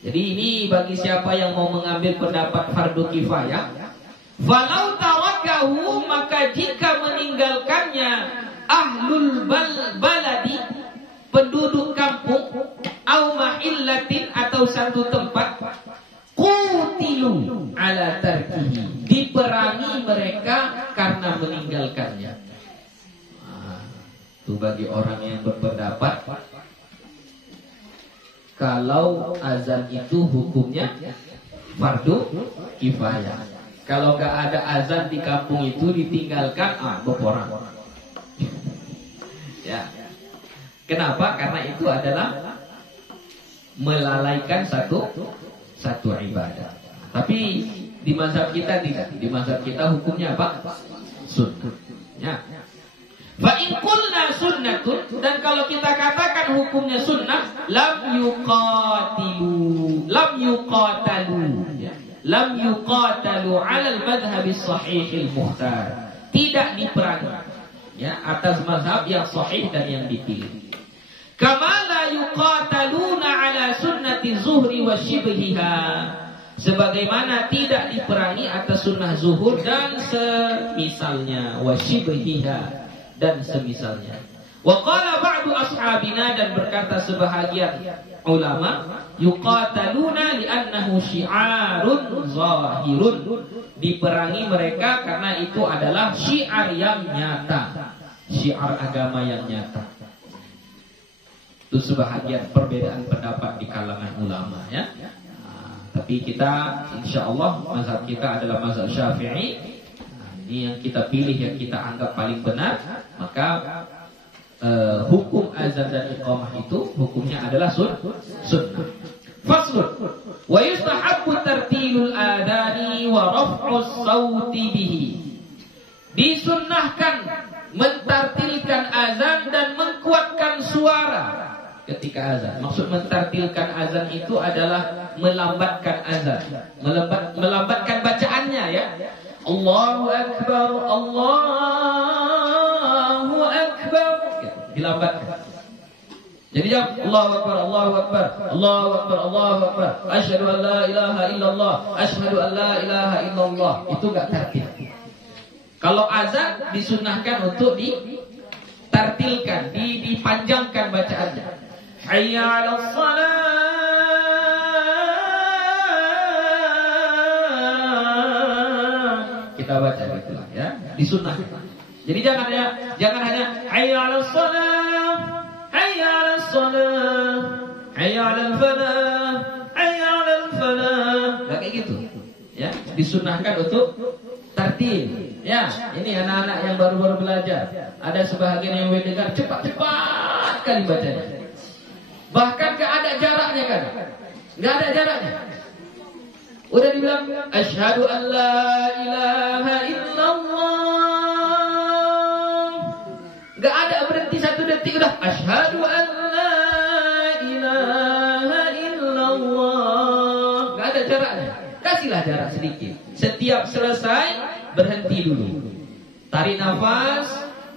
Jadi ini bagi siapa yang mau mengambil pendapat fardu kifayah, falau tarakahu, maka jika meninggalkannya ahlul baladi, penduduk kampung, au mahillatin, atau satu tempat, qutilu ala tarkihi, diperangi mereka karena meninggalkannya. Nah, itu bagi orang yang berpendapat kalau azan itu hukumnya fardu kifayah. Kalau nggak ada azan di kampung itu ditinggalkan, beporang. Ya. Kenapa? Karena itu adalah melalaikan satu ibadah. Tapi di mazhab kita tidak. Di mazhab kita hukumnya apa? Sunnah. Ya. Fa in qulna sunnatun, dan kalau kita katakan hukumnya sunnah, lam yuqatalu, lam yuqatalu 'ala al-madhhab as-sahih al-mukhtar, tidak diperangi, ya, atas mazhab yang sahih dan yang dipilih. Kama la yuqataluna 'ala sunnati zuhri wa shibhiha, sebagaimana tidak diperangi atas sunnah zuhur dan semisalnya, wa shibhiha, dan semisalnya. Wa qala ba'du ashabina, dan berkata sebahagian ulama, yuqataluna li'annahu syi'arun zahirun, diperangi mereka karena itu adalah syiar yang nyata, syiar agama yang nyata. Itu sebahagian perbedaan pendapat di kalangan ulama, ya. Tapi kita insyaallah mazhab kita adalah mazhab Syafi'i. Ini yang kita pilih, yang kita anggap paling benar. Maka hukum azan dan iqamah itu hukumnya adalah sunnah. Faslun, wa yustahabbu tartilul adani wa raf'us sauti bihi. Disunnahkan mentartilkan azan dan mengkuatkan suara ketika azan. Maksud mentartilkan azan itu adalah melambatkan azan, melambatkan bacaannya, ya. Allahu Akbar, Allahu Akbar, dilambatkan. Jadi jangan Allahu Akbar, Allahu Akbar, Allahu Akbar, Allahu Akbar, asyhadu an la ilaha illallah, asyhadu an la ilaha illallah. Itu enggak tartil. Kalau azan disunnahkan untuk ditartilkan, dipanjangkan bacaannya. Hayya 'alas shalah, kita baca gitulah, ya, disunnahkan. Jadi jangan hanya hayya 'alas shalah, hayya 'alas shalah, hayya 'alal falah, hayya 'alal falah. Kayak gitu. Ya, disunnahkan untuk tartil. tartil. Ya, ini anak-anak yang baru-baru belajar. Ada sebahagian yang mendengar cepat-cepat kali bacanya. Bahkan gak ada jaraknya kan? Gak ada jaraknya. Udah dibilang asyhadu an la ilaha illallah. Gak ada berhenti 1 detik udah asyhadu an la ilaha illallah. Gak ada jaraknya. Kasihlah jarak sedikit. Setiap selesai berhenti dulu. Tarik nafas,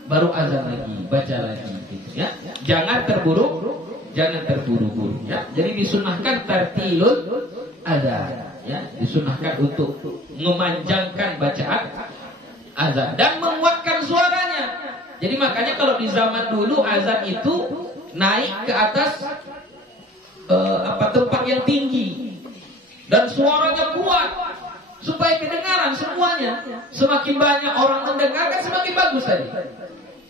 baru azan lagi, baca lagi gitu ya. Jangan terburu-buru ya. Jadi disunahkan tartilul azan ya, disunahkan untuk memanjangkan bacaan azan dan menguatkan suaranya. Jadi makanya kalau di zaman dulu azan itu naik ke atas tempat yang tinggi dan suaranya kuat supaya kedengaran semuanya. Semakin banyak orang mendengar kan semakin bagus tadi.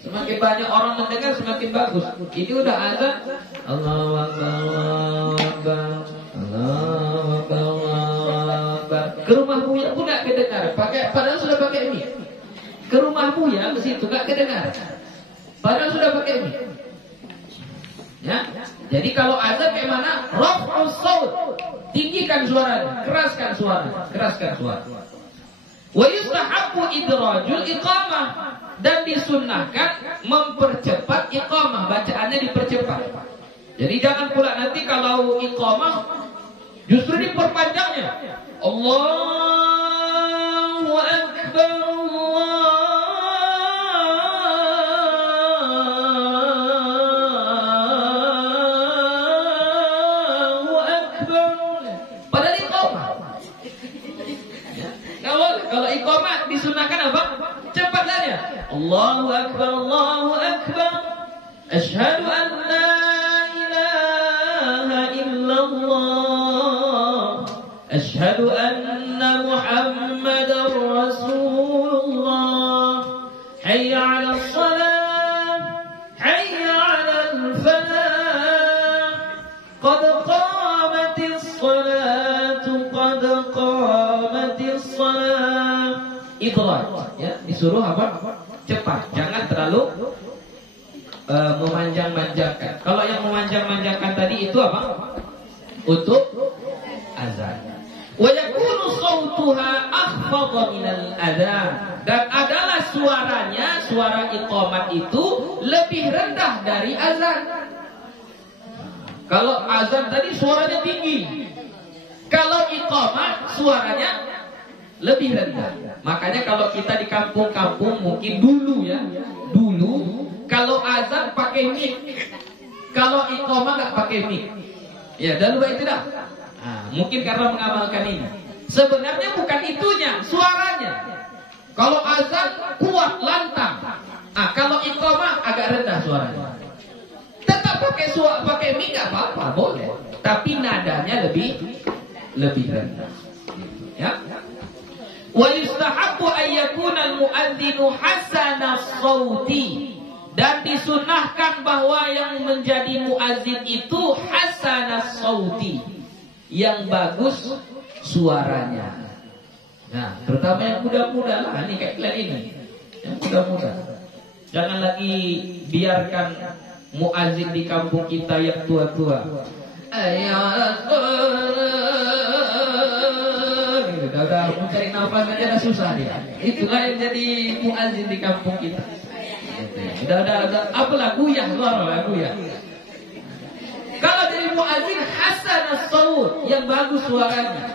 Semakin banyak orang mendengar semakin bagus. Ini udah azan Allahu Akbar, Allahu Akbar, Allahu Akbar, Allahu Akbar. Ke rumah Buya pun gak kedengar. Padahal sudah pakai mic. Ke rumah Buya ke situ gak kedengar. Padahal sudah pakai mic. Ya. Jadi kalau azan kayak mana? Raf'us shaut. Tinggikan suara, keraskan suara. Wa yustahabbu idrajul iqamah, dan disunnahkan mempercepat iqamah, bacaannya dipercepat. Jadi jangan pula nanti kalau iqamah justru diperpanjangnya. Allahu Akbar, Allahu Akbar. Padahal iqamah. Kalau iqamah disunahkan apa? Cepatlah ya. Allahu Akbar, Allahu Akbar. Asyhadu an la ilaha illallah. Asyhadu anna Muhammadar Rasulullah. Hayya 'alal shalah, hayya 'alal falah. Qad qamatis salatu, qad qamatis salah. Idraj ya, disuruh apa? Cepat, jangan terlalu memanjang-manjangkan. Kalau yang memanjang-manjangkan tadi itu apa? Untuk azan. Wa yakunu shautuha akhfadha minal adzan, dan adalah suaranya, suara iqamat itu lebih rendah dari azan. Kalau azan tadi suaranya tinggi, kalau iqamat suaranya lebih rendah. Makanya kalau kita di kampung-kampung mungkin dulu ya, kalau azan pakai mic, kalau iqamah nggak pakai mic. Ya, dan lupa itu dah. Mungkin karena mengamalkan ini. Sebenarnya bukan itunya, suaranya. Kalau azan kuat lantang. Kalau iqamah agak rendah suaranya. Tetap pakai mic nggak apa-apa, boleh. Tapi nadanya lebih rendah. Ya. Wa yustahabbu an yakuna al-mu'adzinu hasanas shauti, dan disunahkan bahwa yang menjadi muazzin itu hasanas shauti, yang bagus suaranya. Nah, terutama yang muda-muda lah, nih kayak kalian ini, yang muda-muda. Jangan lagi biarkan muazzin di kampung kita yang tua-tua. Udah mencari nafas aja dah susah dia. Itulah yang jadi muazzin di kampung kita. Udah apa lagu ya, lagu ya. Kalau jadi muazzin hasanus shaut, yang bagus suaranya,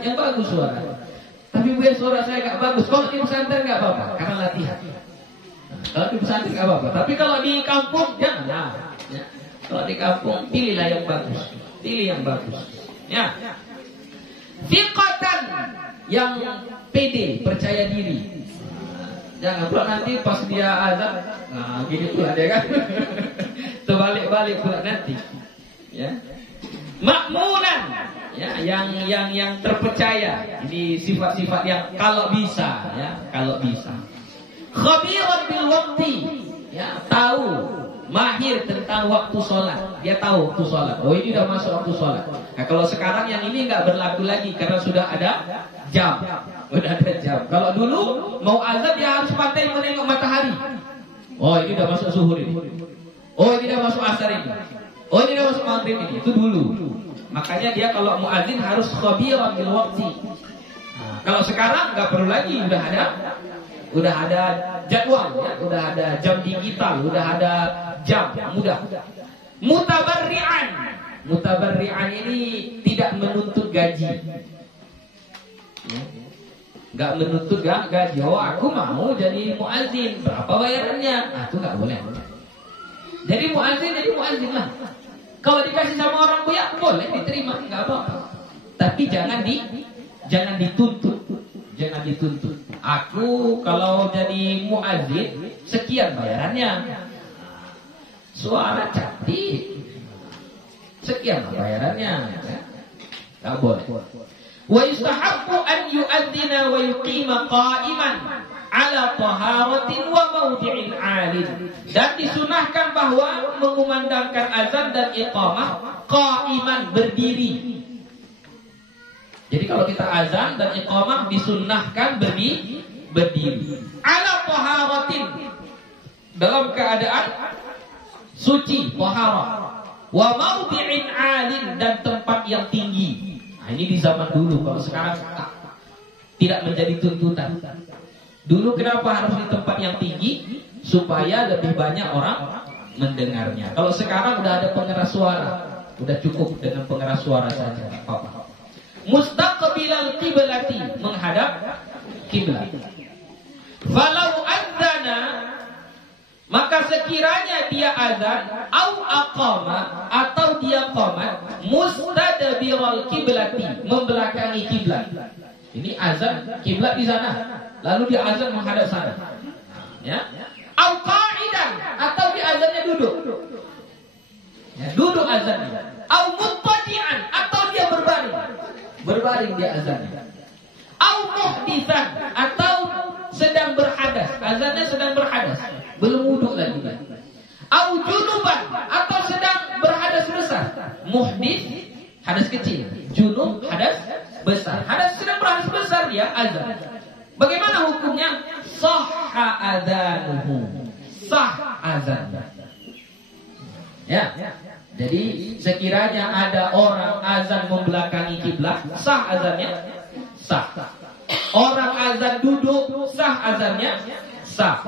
Tapi Bu, suara saya gak bagus. Kalau di pesantren gak apa-apa, karena latihan. Kalau di pesantren gak apa-apa. Tapi kalau di kampung jangan. Ya. Kalau di kampung pilihlah yang bagus. Pilih yang bagus. Ya. Thiqatan, yang pede, percaya diri. Jangan pula nanti pas dia azan, gini pula dia kan. Terbalik-balik pula nanti. Ya. Makmunan, ya, yang terpercaya. Ini sifat-sifat yang kalau bisa, ya, kalau bisa. Khabiran bil waqti, ya, tahu, mahir tentang waktu sholat. Dia tahu waktu sholat. Oh, ini udah masuk waktu sholat. Nah, kalau sekarang yang ini nggak berlaku lagi karena sudah ada jam. Udah ada jam. Kalau dulu mau azan dia harus pandai menengok matahari. Oh, ini udah masuk zuhur ini. Oh, ini udah masuk asar ini. Oh, ini udah masuk maghrib ini. Itu dulu. Makanya dia kalau muadzin harus khabiran bil waqti. Kalau sekarang nggak perlu lagi, udah ada jadwal, ya, udah ada jam digital, udah ada jam, mudah. Mutabarri'an ini tidak menuntut gaji. Nggak menuntut gaji. Oh, aku mau jadi muadzin, berapa bayarannya? Itu nggak boleh. Jadi muadzin lah. Kalau dikasih sama orang kaya boleh diterima, nggak apa-apa. Tapi jangan dituntut. Jangan dituntut. Aku kalau jadi muadzin sekian bayarannya. Suara cantik. Sekian bayarannya. Nggak boleh. Wa yustahabbu an yu'adzina wa yuqima qa'iman ala taharatin wa mawdi'in 'alin. Dan disunahkan bahwa mengumandangkan azan dan iqamah qa'iman, berdiri. Jadi kalau kita azan dan iqamah disunahkan berdiri. Ala taharatin, dalam keadaan suci, taharah. Wa mawdi'in 'alin, dan tempat yang tinggi. Nah, ini di zaman dulu, kalau sekarang tidak menjadi tuntutan. Dulu kenapa harus di tempat yang tinggi? Supaya lebih banyak orang mendengarnya. Kalau sekarang udah ada pengeras suara, udah cukup dengan pengeras suara saja. Apa-apa. Mustaqbilal qiblati, menghadap kiblat. Falau adzana, maka sekiranya dia azan, au aqama, atau dia qamat, mustadbiral qiblati, membelakangi kiblat. Ini azan kiblat di sana, lalu dia azan menghadap sana. Ya. Au qa'idan, atau dia azannya duduk. Ya, duduk azannya. Au muttadi'an, atau dia berbaring. Berbaring dia azannya. Au muhditsan, atau sedang berhadas. Azannya sedang berhadas, belum wuduk lagi. Au junuban, atau sedang berhadas besar. Muhdits, hadas kecil. Junub, hadas besar. Hadas sedang berhadas besar, dia azan. Bagaimana hukumnya? Sahha adzanuhu. Sah azan. Ya. Jadi sekiranya ada orang azan membelakangi kiblat, sah azannya? Sah. Orang azan duduk, sah azannya? Sah.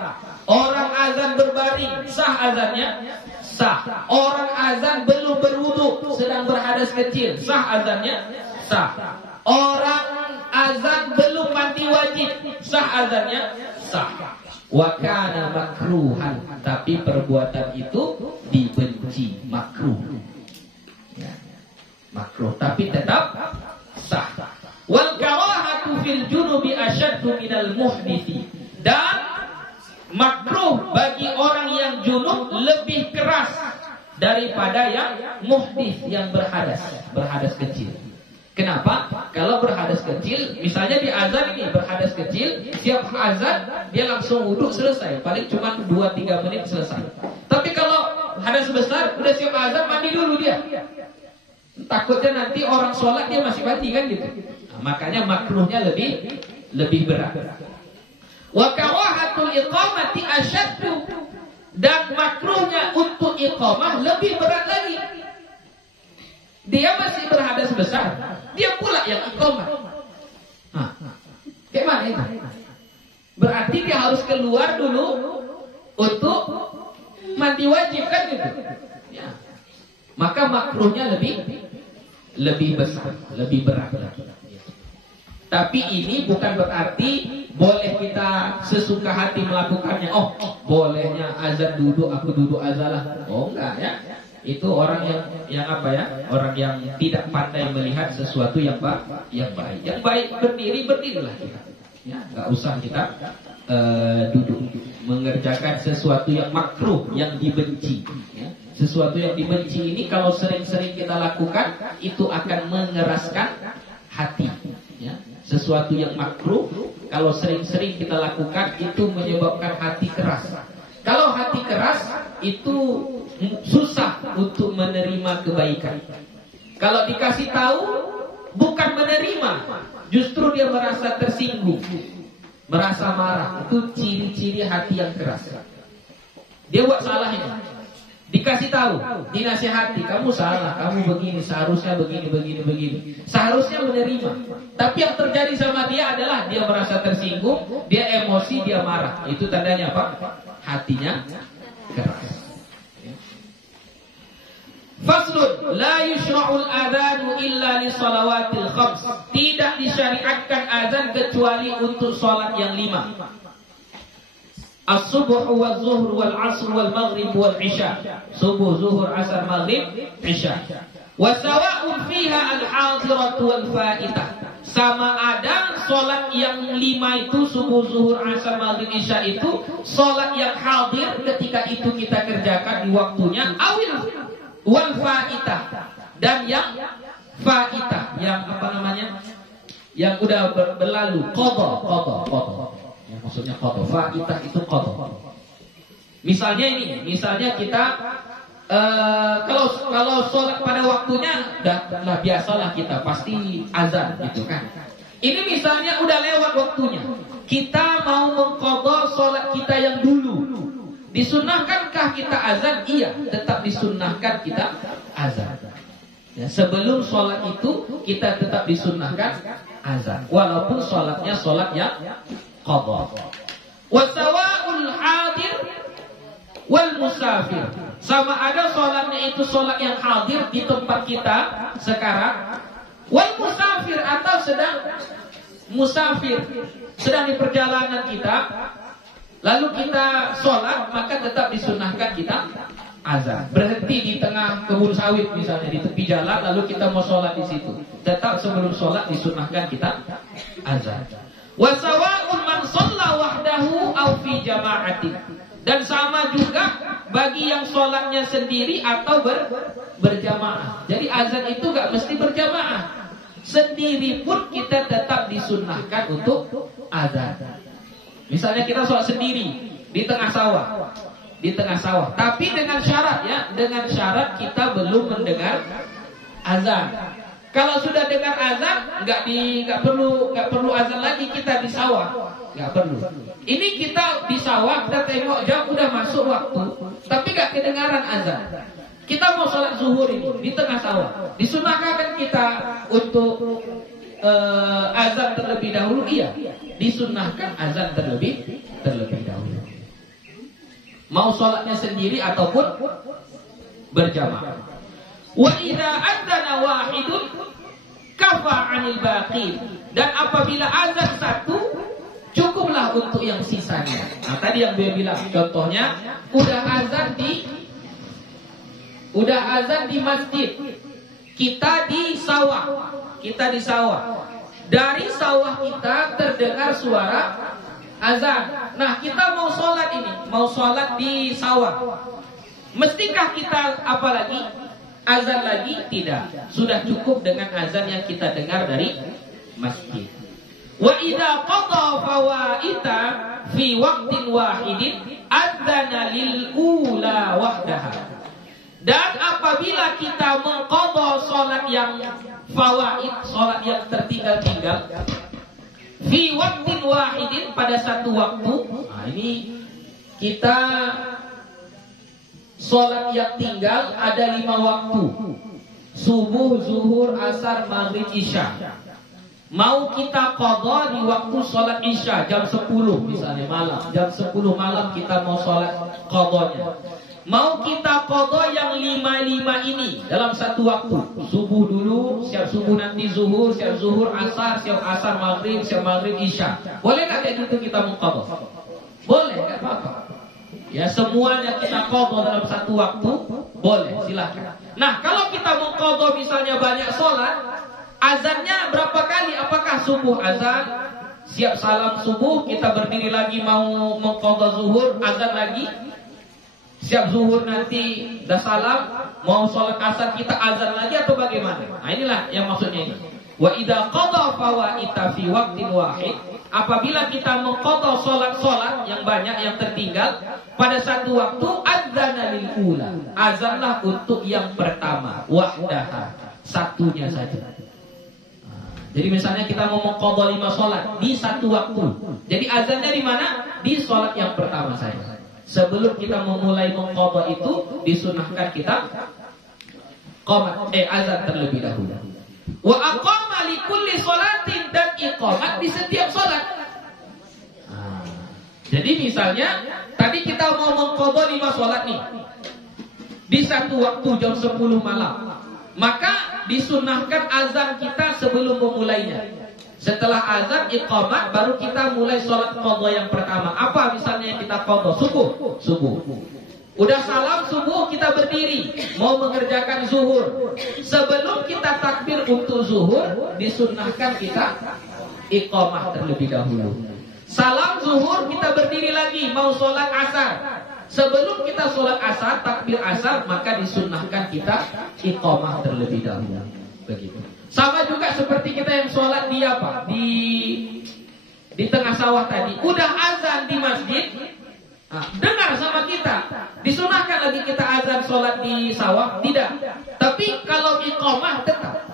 Orang azan berbaring, sah azannya? Sah. Orang azan belum berwudu, sedang berhadas kecil, sah azannya? Sah. Orang azan belum mandi wajib, sah azannya? Sah. Wa kana makruhan, tapi perbuatan itu dibenci, makruh. Ya. Makruh, tapi tetap sah. Wal karahatu fil junubi asyaddu minal muhditsi. Dan makruh bagi orang yang junub lebih keras daripada yang muhdits, yang berhadas kecil. Kenapa? Kalau berhadas kecil, misalnya di azan ini berhadas kecil, siap azan dia langsung wudhu selesai, paling cuma 2-3 menit selesai. Tapi kalau hadas besar, udah siap azan, mandi dulu dia. Takutnya nanti orang sholat dia masih mandi kan gitu. Nah, makanya makruhnya lebih berat. Wa karahatul iqamati asyaddu, dan makruhnya untuk iqamah lebih berat lagi. Dia masih berhadas besar, dia pula yang iqamah. Kayak mana itu? Berarti dia harus keluar dulu untuk mandi wajib kan gitu. Ya. Maka makruhnya lebih besar, lebih berat. Tapi ini bukan berarti boleh kita sesuka hati melakukannya. Oh, bolehnya azan duduk, aku duduk azan lah. Oh, enggak ya. Itu orang yang apa ya? Orang yang tidak pandai melihat sesuatu yang baik. Yang baik berdirilah kita. Ya, enggak usah kita duduk mengerjakan sesuatu yang makruh, yang dibenci. Ya. Sesuatu yang dibenci ini kalau sering-sering kita lakukan, itu akan mengeraskan hati. Ya. Sesuatu yang makruh kalau sering-sering kita lakukan, itu menyebabkan hati keras. Kalau hati keras, itu susah untuk menerima kebaikan. Kalau dikasih tahu, bukan menerima, justru dia merasa tersinggung, merasa marah. Itu ciri-ciri hati yang keras. Dia buat salah ini, dikasih tahu, dinasihati, kamu salah, kamu begini, seharusnya begini. Seharusnya menerima. Tapi yang terjadi sama dia adalah dia merasa tersinggung, dia emosi, dia marah. Itu tandanya apa? Hatinya keras. Faslun, la yushra'ul adhanu illa li salawatil khams. Tidak disyariatkan azan kecuali untuk salat yang 5. As-subuh wal zuhur wal asr wal maghrib wal isya. Subuh, zuhur, asar, maghrib, isya. Wa sawa'un fiha al-hadiratu wal faitah. Sama ada solat yang 5 itu, subuh, zuhur, asar, maghrib, isya itu solat yang hadir ketika itu kita kerjakan di waktunya, awil wal faitah, dan yang faitah, yang apa namanya, yang udah berlalu, qadha. Yang maksudnya qadha, faitah itu qadha. Misalnya kita kalau sholat pada waktunya udah biasalah kita pasti azan gitu kan. Ini misalnya udah lewat waktunya, kita mau mengqadha sholat kita yang dulu. Disunnahkankah kita azan? Iya, tetap disunnahkan kita azan. Ya, sebelum sholat itu kita tetap disunnahkan azan, walaupun sholatnya sholat yang qadha. Wasawa'ul hadir wal musafir. Sama ada sholatnya itu sholat yang hadir di tempat kita sekarang, wal musafir, atau sedang musafir, sedang di perjalanan kita, lalu kita sholat, maka tetap disunahkan kita azan. Berhenti di tengah kebun sawit misalnya, di tepi jalan, lalu kita mau sholat di situ, tetap sebelum sholat disunahkan kita azan. Wasawa'un man shalla wahdahu aw fi jama'atin. Dan sama juga bagi yang sholatnya sendiri atau berjamaah. Jadi azan itu gak mesti berjamaah, sendiri pun kita tetap disunnahkan untuk azan. Misalnya kita sholat sendiri di tengah sawah, tapi dengan syarat ya, dengan syarat kita belum mendengar azan. Kalau sudah dengar azan, nggak perlu azan lagi, kita di sawah, nggak perlu. Ini kita di sawah, kita tengok jam udah masuk waktu, tapi nggak kedengaran azan. Kita mau sholat zuhur ini di tengah sawah, disunahkan kita untuk azan terlebih dahulu? Iya, disunahkan azan terlebih dahulu. Mau sholatnya sendiri ataupun berjamaah. Wa idza adzana wahidun kafa 'anil baqin. Dan apabila azan satu, cukuplah untuk yang sisanya. Nah, tadi yang dia bilang, contohnya udah azan di masjid, kita di sawah. Dari sawah kita terdengar suara azan. Nah, kita mau sholat di sawah. Mestikah kita azan lagi? Tidak. Sudah cukup dengan azan yang kita dengar dari masjid. Wa idza qada fawaita fi waqtin wahidin adzana lil ula wahdaha. Dan apabila kita mengqadha salat yang fawaid, salat yang tertinggal-tinggal, fi waqtin wahidin, pada satu waktu. Nah, ini kita sholat yang tinggal ada 5 waktu: subuh, zuhur, asar, maghrib, isya. Mau kita qadha di waktu sholat isya jam 10 misalnya malam, jam 10 malam kita mau sholat qadhanya. Mau kita qadha yang 5 ini dalam satu waktu: subuh dulu, siap subuh, nanti zuhur, siap zuhur, asar, siap asar, maghrib, siap maghrib, isya. Boleh nggak kayak gitu kita mau qadha? Boleh, nggak apa-apa. Ya, semuanya kita qadha dalam satu waktu, boleh, silakan. Nah, kalau kita mau qadha misalnya banyak sholat, azannya berapa kali? Apakah subuh azan, siap salam subuh, kita berdiri lagi mau qadha zuhur, azan lagi, siap zuhur nanti dah salam, mau sholat asar kita azan lagi, atau bagaimana? Nah, inilah yang maksudnya ini. Wa idza qadha fawaita fi waqtin wahid. Apabila kita mengqadha sholat yang banyak yang tertinggal pada satu waktu, adzana lil ula, azanlah untuk yang pertama, wahdaha, satunya saja. Jadi misalnya kita mau mengqadha 5 sholat di satu waktu. Jadi azannya di mana? Di sholat yang pertama saja. Sebelum kita memulai mengqadha itu disunahkan kita azan terlebih dahulu. Wa aqama li kulli sholatin, dan iqamat di setiap sholat. Jadi misalnya tadi kita mau mengqadha 5 sholat nih di satu waktu jam 10 malam. Maka disunahkan azan kita sebelum memulainya. Setelah azan iqamat baru kita mulai sholat qadha yang pertama. Apa misalnya yang kita qadha? Subuh. Udah salam subuh kita berdiri mau mengerjakan zuhur. Sebelum kita takbir untuk zuhur disunahkan kita iqamah terlebih dahulu. Salam zuhur kita berdiri lagi mau sholat asar. Sebelum kita sholat asar, takbir asar, maka disunnahkan kita iqamah terlebih dahulu. Begitu. Sama juga seperti kita yang sholat di apa? Di tengah sawah tadi. Udah azan di masjid, dengar sama kita. Disunnahkan lagi kita azan sholat di sawah? Tidak. Tapi kalau iqamah tetap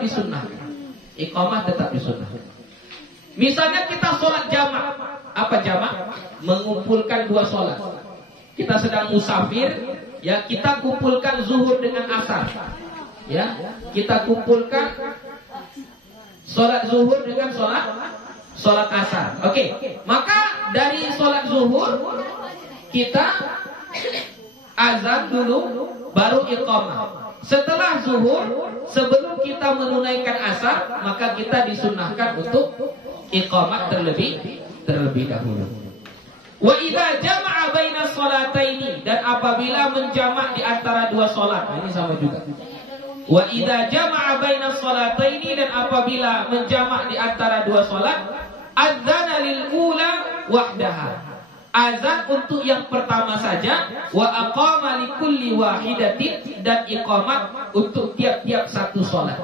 disunnahkan. Iqamah tetap disunnahkan. Misalnya kita sholat jamak. Apa jamak? Mengumpulkan 2 sholat. Kita sedang musafir, ya kita kumpulkan zuhur dengan asar. Ya, kita kumpulkan sholat zuhur dengan sholat asar. Oke. Maka dari sholat zuhur kita azan dulu, baru iqamah. Setelah zuhur, sebelum kita menunaikan asar, maka kita disunahkan untuk iqamah terlebih dahulu. Wa idza jama'a baina sholataini, dan apabila menjamak di antara 2 sholat. Ini sama juga. Wa idza jama'a baina sholataini, dan apabila menjamak di antara 2 sholat, adzana lil ula wahdaha. Azan untuk yang pertama saja, wa aqama li kulli wahidatin, dan iqamat untuk tiap-tiap satu sholat.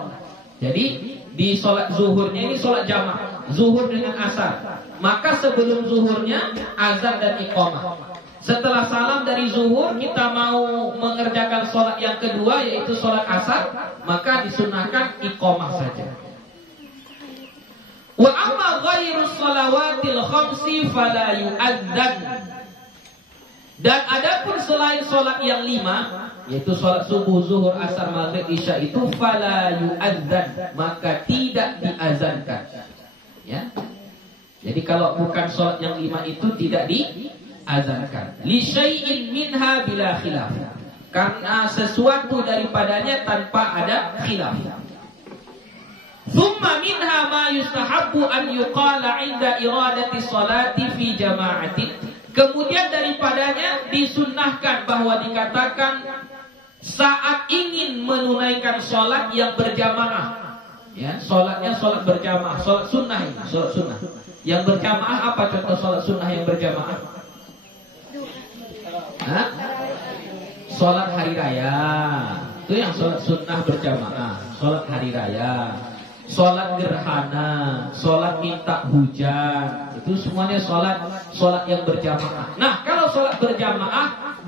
Jadi di sholat zuhurnya ini sholat jamak, zuhur dengan asar. Maka sebelum zuhurnya azan dan iqamah. Setelah salam dari zuhur kita mau mengerjakan sholat yang kedua yaitu sholat asar, maka disunahkan iqamah saja. Wa amma ghairu shalawatil khamsi fala yu'adzan. Dan adapun selain sholat yang 5, yaitu sholat subuh, zuhur, asar, maghrib, isya, itu fala yu'adzan, maka tidak diazankan. Ya. Jadi kalau bukan sholat yang 5 itu tidak diazankan. Li syai'in minha bila khilaf. Karena sesuatu daripadanya tanpa ada khilaf. Thumma minha ma yustahabbu an yuqala 'inda iradati sholati fi jama'atin. Kemudian daripadanya disunnahkan bahwa dikatakan saat ingin menunaikan sholat yang berjamaah. Ya, sholatnya sholat berjamaah, sholat sunnah ini, sholat sunnah. Yang berjamaah apa contoh sholat sunnah yang berjamaah? Sholat hari raya. Itu yang sholat sunnah berjamaah. Sholat hari raya, sholat gerhana, sholat minta hujan. Itu semuanya sholat yang berjamaah. Nah, kalau sholat berjamaah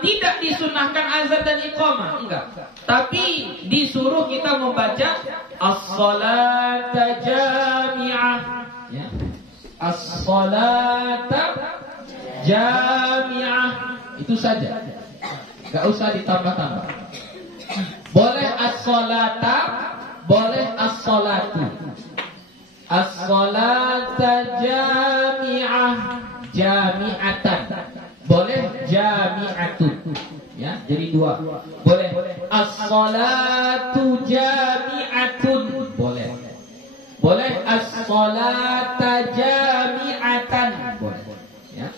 tidak disunahkan azan dan iqamah, enggak. Tapi disuruh kita membaca as-salata jami'ah. Ya. As-salata jami'ah. Itu saja. Enggak usah ditambah-tambah. Boleh as-salata, boleh as-salatu. As-salata jami'ah, jami'atan. Boleh jami'atun. Ya, jadi 2. Boleh as-salatu jami'atun. Boleh. Boleh as-salata jami'atan. Boleh. Ya.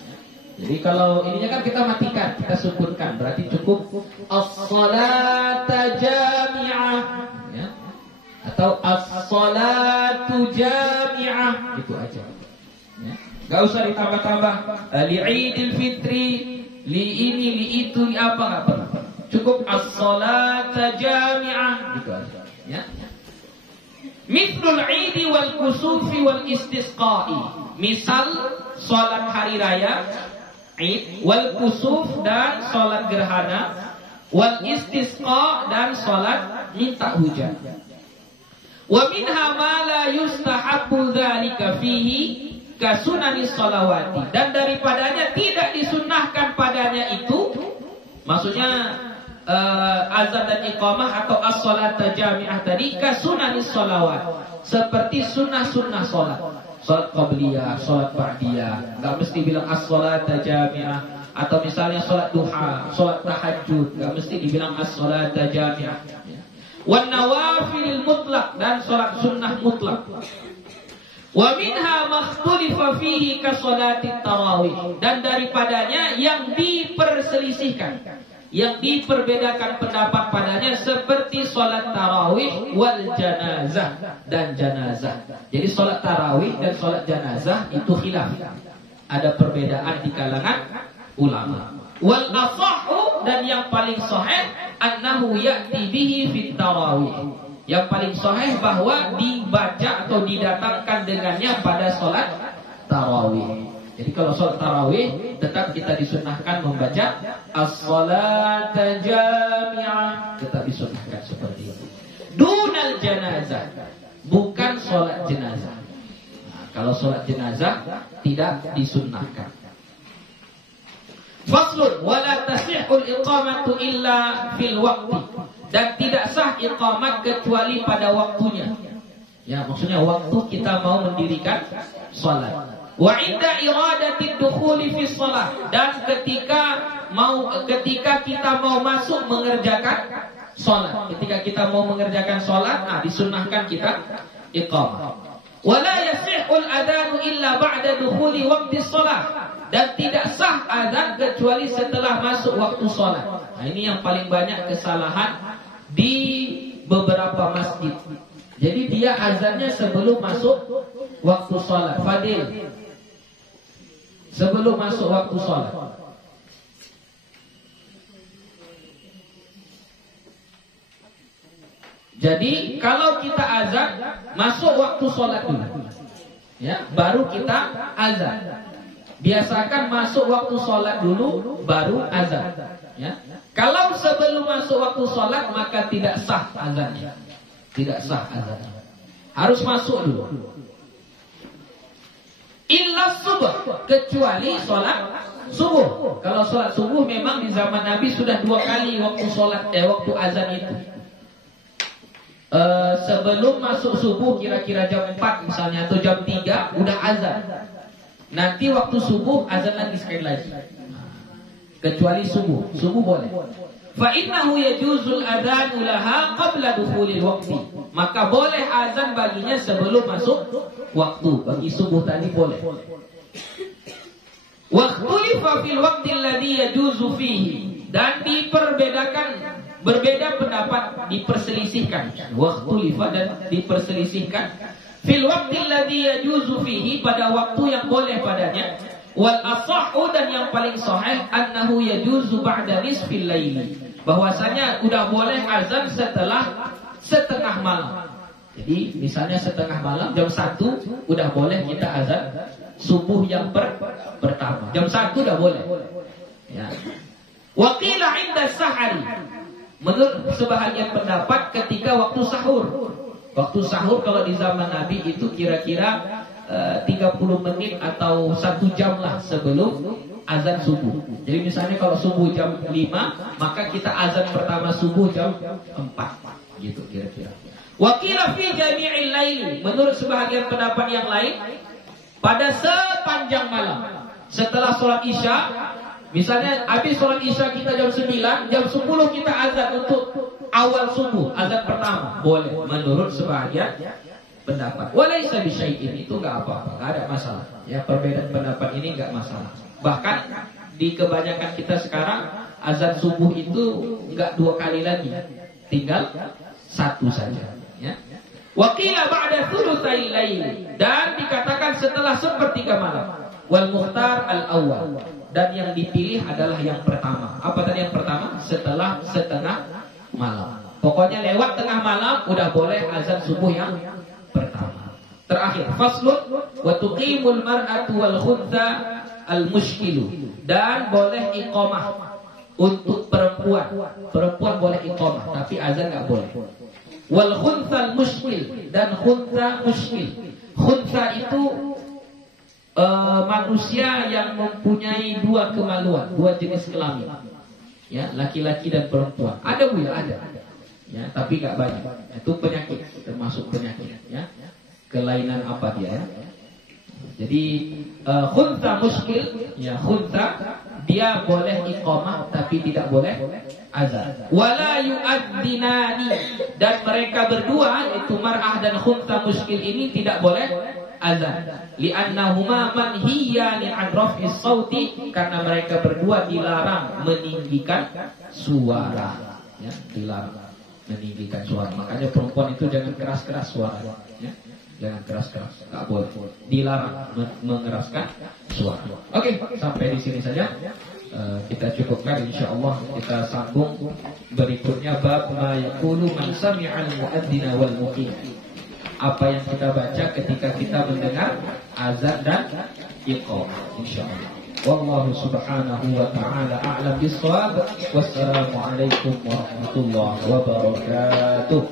Jadi kalau ininya kan kita matikan, kita sukunkan, berarti cukup as-salata jami'ah. Ya. Atau as-salatu jami'ah, itu aja. Ya. Gak usah ditambah-tambah li'idil fitri, li ini, li itu, li apa, gak perlu. Cukup as-salata jami'ah, gitu aja. Ya. Mithlul idi wal kusufi wal istisqa'i. Misal sholat hari raya, id, wal kusuf dan sholat gerhana, wal istisqa dan sholat minta hujan. Wa minha ma la yustahabbu dzalika fihi kasunanis sholawati, dan daripadanya tidak disunnahkan padanya itu, maksudnya azan dan iqamah atau as-salat jami'ah tadi, kasunanis sholawat, seperti sunnah-sunnah sholat, sholat qabliyah, sholat ba'diyah. Gak mesti bilang as-salat jami'ah. Atau misalnya sholat duha, sholat tahajud, gak mesti dibilang as-salat jami'ah. Wan nawafilil mutlak, dan sholat sunnah mutlak. Wa minha makhtulifa fihi ka sholatit tarawih, dan daripadanya yang diperselisihkan, yang diperbedakan pendapat padanya, seperti sholat tarawih wal janazah, dan janazah. Jadi sholat tarawih dan sholat janazah itu khilaf, ada perbedaan di kalangan ulama. Wal asahhu, dan yang paling sahih, annahu ya'ti bihi fit tarawih, yang paling sahih bahwa dibaca atau didatangkan dengannya pada sholat tarawih. Jadi kalau sholat tarawih tetap kita disunnahkan membaca as-salat jami'ah, tetap disunnahkan seperti itu. Dunal janazah, bukan sholat jenazah. Nah, kalau sholat jenazah tidak disunnahkan. Faslun, wala tasihul iqamatu illa fil waqti, dan tidak sah iqamat kecuali pada waktunya. Ya, maksudnya waktu kita mau mendirikan sholat. Wa inda iradati dukhuli fi shalah, dan ketika kita mau masuk mengerjakan salat, ketika kita mau mengerjakan salat, disunnahkan kita iqamah. Wala yasihul adanu illa ba'da dukhuli waqti shalah, dan tidak sah azan kecuali setelah masuk waktu salat. Nah, ini yang paling banyak kesalahan di beberapa masjid. Jadi dia azannya sebelum masuk waktu salat. Fadil, sebelum masuk waktu sholat. Jadi kalau kita azan, masuk waktu sholat dulu, ya, baru kita azan. Biasakan masuk waktu sholat dulu, baru azan. Ya. Kalau sebelum masuk waktu sholat, maka tidak sah azannya. Tidak sah azannya. Harus masuk dulu. Illa subuh, kecuali sholat subuh. Kalau sholat subuh memang di zaman Nabi sudah 2 kali waktu sholat, waktu azan itu. Sebelum masuk subuh kira-kira jam 4 misalnya, atau jam 3 udah azan. Nanti waktu subuh azan lagi sekali lagi. Kecuali subuh, subuh boleh. Fa innahu yajuzul adzanu laha qabla dukhulil waqti, maka boleh azan baginya sebelum masuk waktu. Bagi subuh tadi boleh. Waqtulifa fil waqti alladhi yajuzu fihi, dan berbeda pendapat, diperselisihkan. Waqtulifa, dan diperselisihkan fil waqti alladhi yajuzu fihi, pada waktu yang boleh padanya. Wal asahhu, dan yang paling sahih, annahu yajuzu ba'da nisfil laili, bahwasanya udah boleh azan setelah setengah malam. Jadi misalnya setengah malam jam 1 udah boleh kita azan subuh yang pertama. Jam 1 udah boleh. Ya. Wa qila 'inda sahari, menurut sebahagian pendapat ketika waktu sahur. Waktu sahur kalau di zaman Nabi itu kira-kira 30 menit atau 1 jam lah sebelum azan subuh. Jadi misalnya kalau subuh jam 5, maka kita azan pertama subuh jam 4. Gitu kira-kira. Wa qila fi jami'il lail, menurut sebahagian pendapat yang lain, pada sepanjang malam. Setelah sholat Isya, misalnya habis sholat Isya kita jam 9, jam 10 kita azan untuk awal subuh, azan pertama. Boleh menurut sebahagian pendapat. Walaysa bisyai'in, itu enggak apa-apa, enggak ada masalah. Ya, perbedaan pendapat ini enggak masalah. Bahkan di kebanyakan kita sekarang azan subuh itu enggak 2 kali lagi, tinggal 1 saja. Ya. Wa qila ba'da thulutsai lail, dan dikatakan setelah sepertiga malam. Wal mukhtar al-awwal, dan yang dipilih adalah yang pertama. Apa tadi yang pertama? Setelah setengah malam. Pokoknya lewat tengah malam udah boleh azan subuh yang pertama. Terakhir, faslun wa tuqimul mar'atu wal khuntha al mushkilu, dan boleh iqamah untuk perempuan. Perempuan boleh iqamah, tapi azan enggak boleh. Wal khunsal muskil, dan khunsa muskil. Khunsa itu manusia yang mempunyai dua kemaluan, dua jenis kelamin. Ya, laki-laki dan perempuan. Ada Bu ya, ada. Ya, tapi gak banyak. Itu penyakit, termasuk penyakit. Ya, kelainan apa dia? Ya? Jadi khunsa muskil, ya khunsa dia boleh iqamah tapi tidak boleh azan. Wala yu'adzzinani, dan mereka berdua itu mar'ah dan khunsa muskil ini tidak boleh azan. Li'annahuma manhiyani an raf'is sauti, karena mereka berdua dilarang meninggikan suara. Ya, dilarang meninggikan suara. Makanya perempuan itu jangan keras-keras suara. Ya. Jangan keras-keras, nggak boleh. Dilarang mengeraskan suara. Oke, sampai di sini saja. Kita cukupkan, insyaallah kita sambung berikutnya bab ma yaqulu man sami'al mu'adzina wal muqim. Apa yang kita baca ketika kita mendengar azan dan iqamah, insyaallah. Wallahu subhanahu wa ta'ala a'lam bis-shawab. Wassalamu alaikum warahmatullahi wabarakatuh.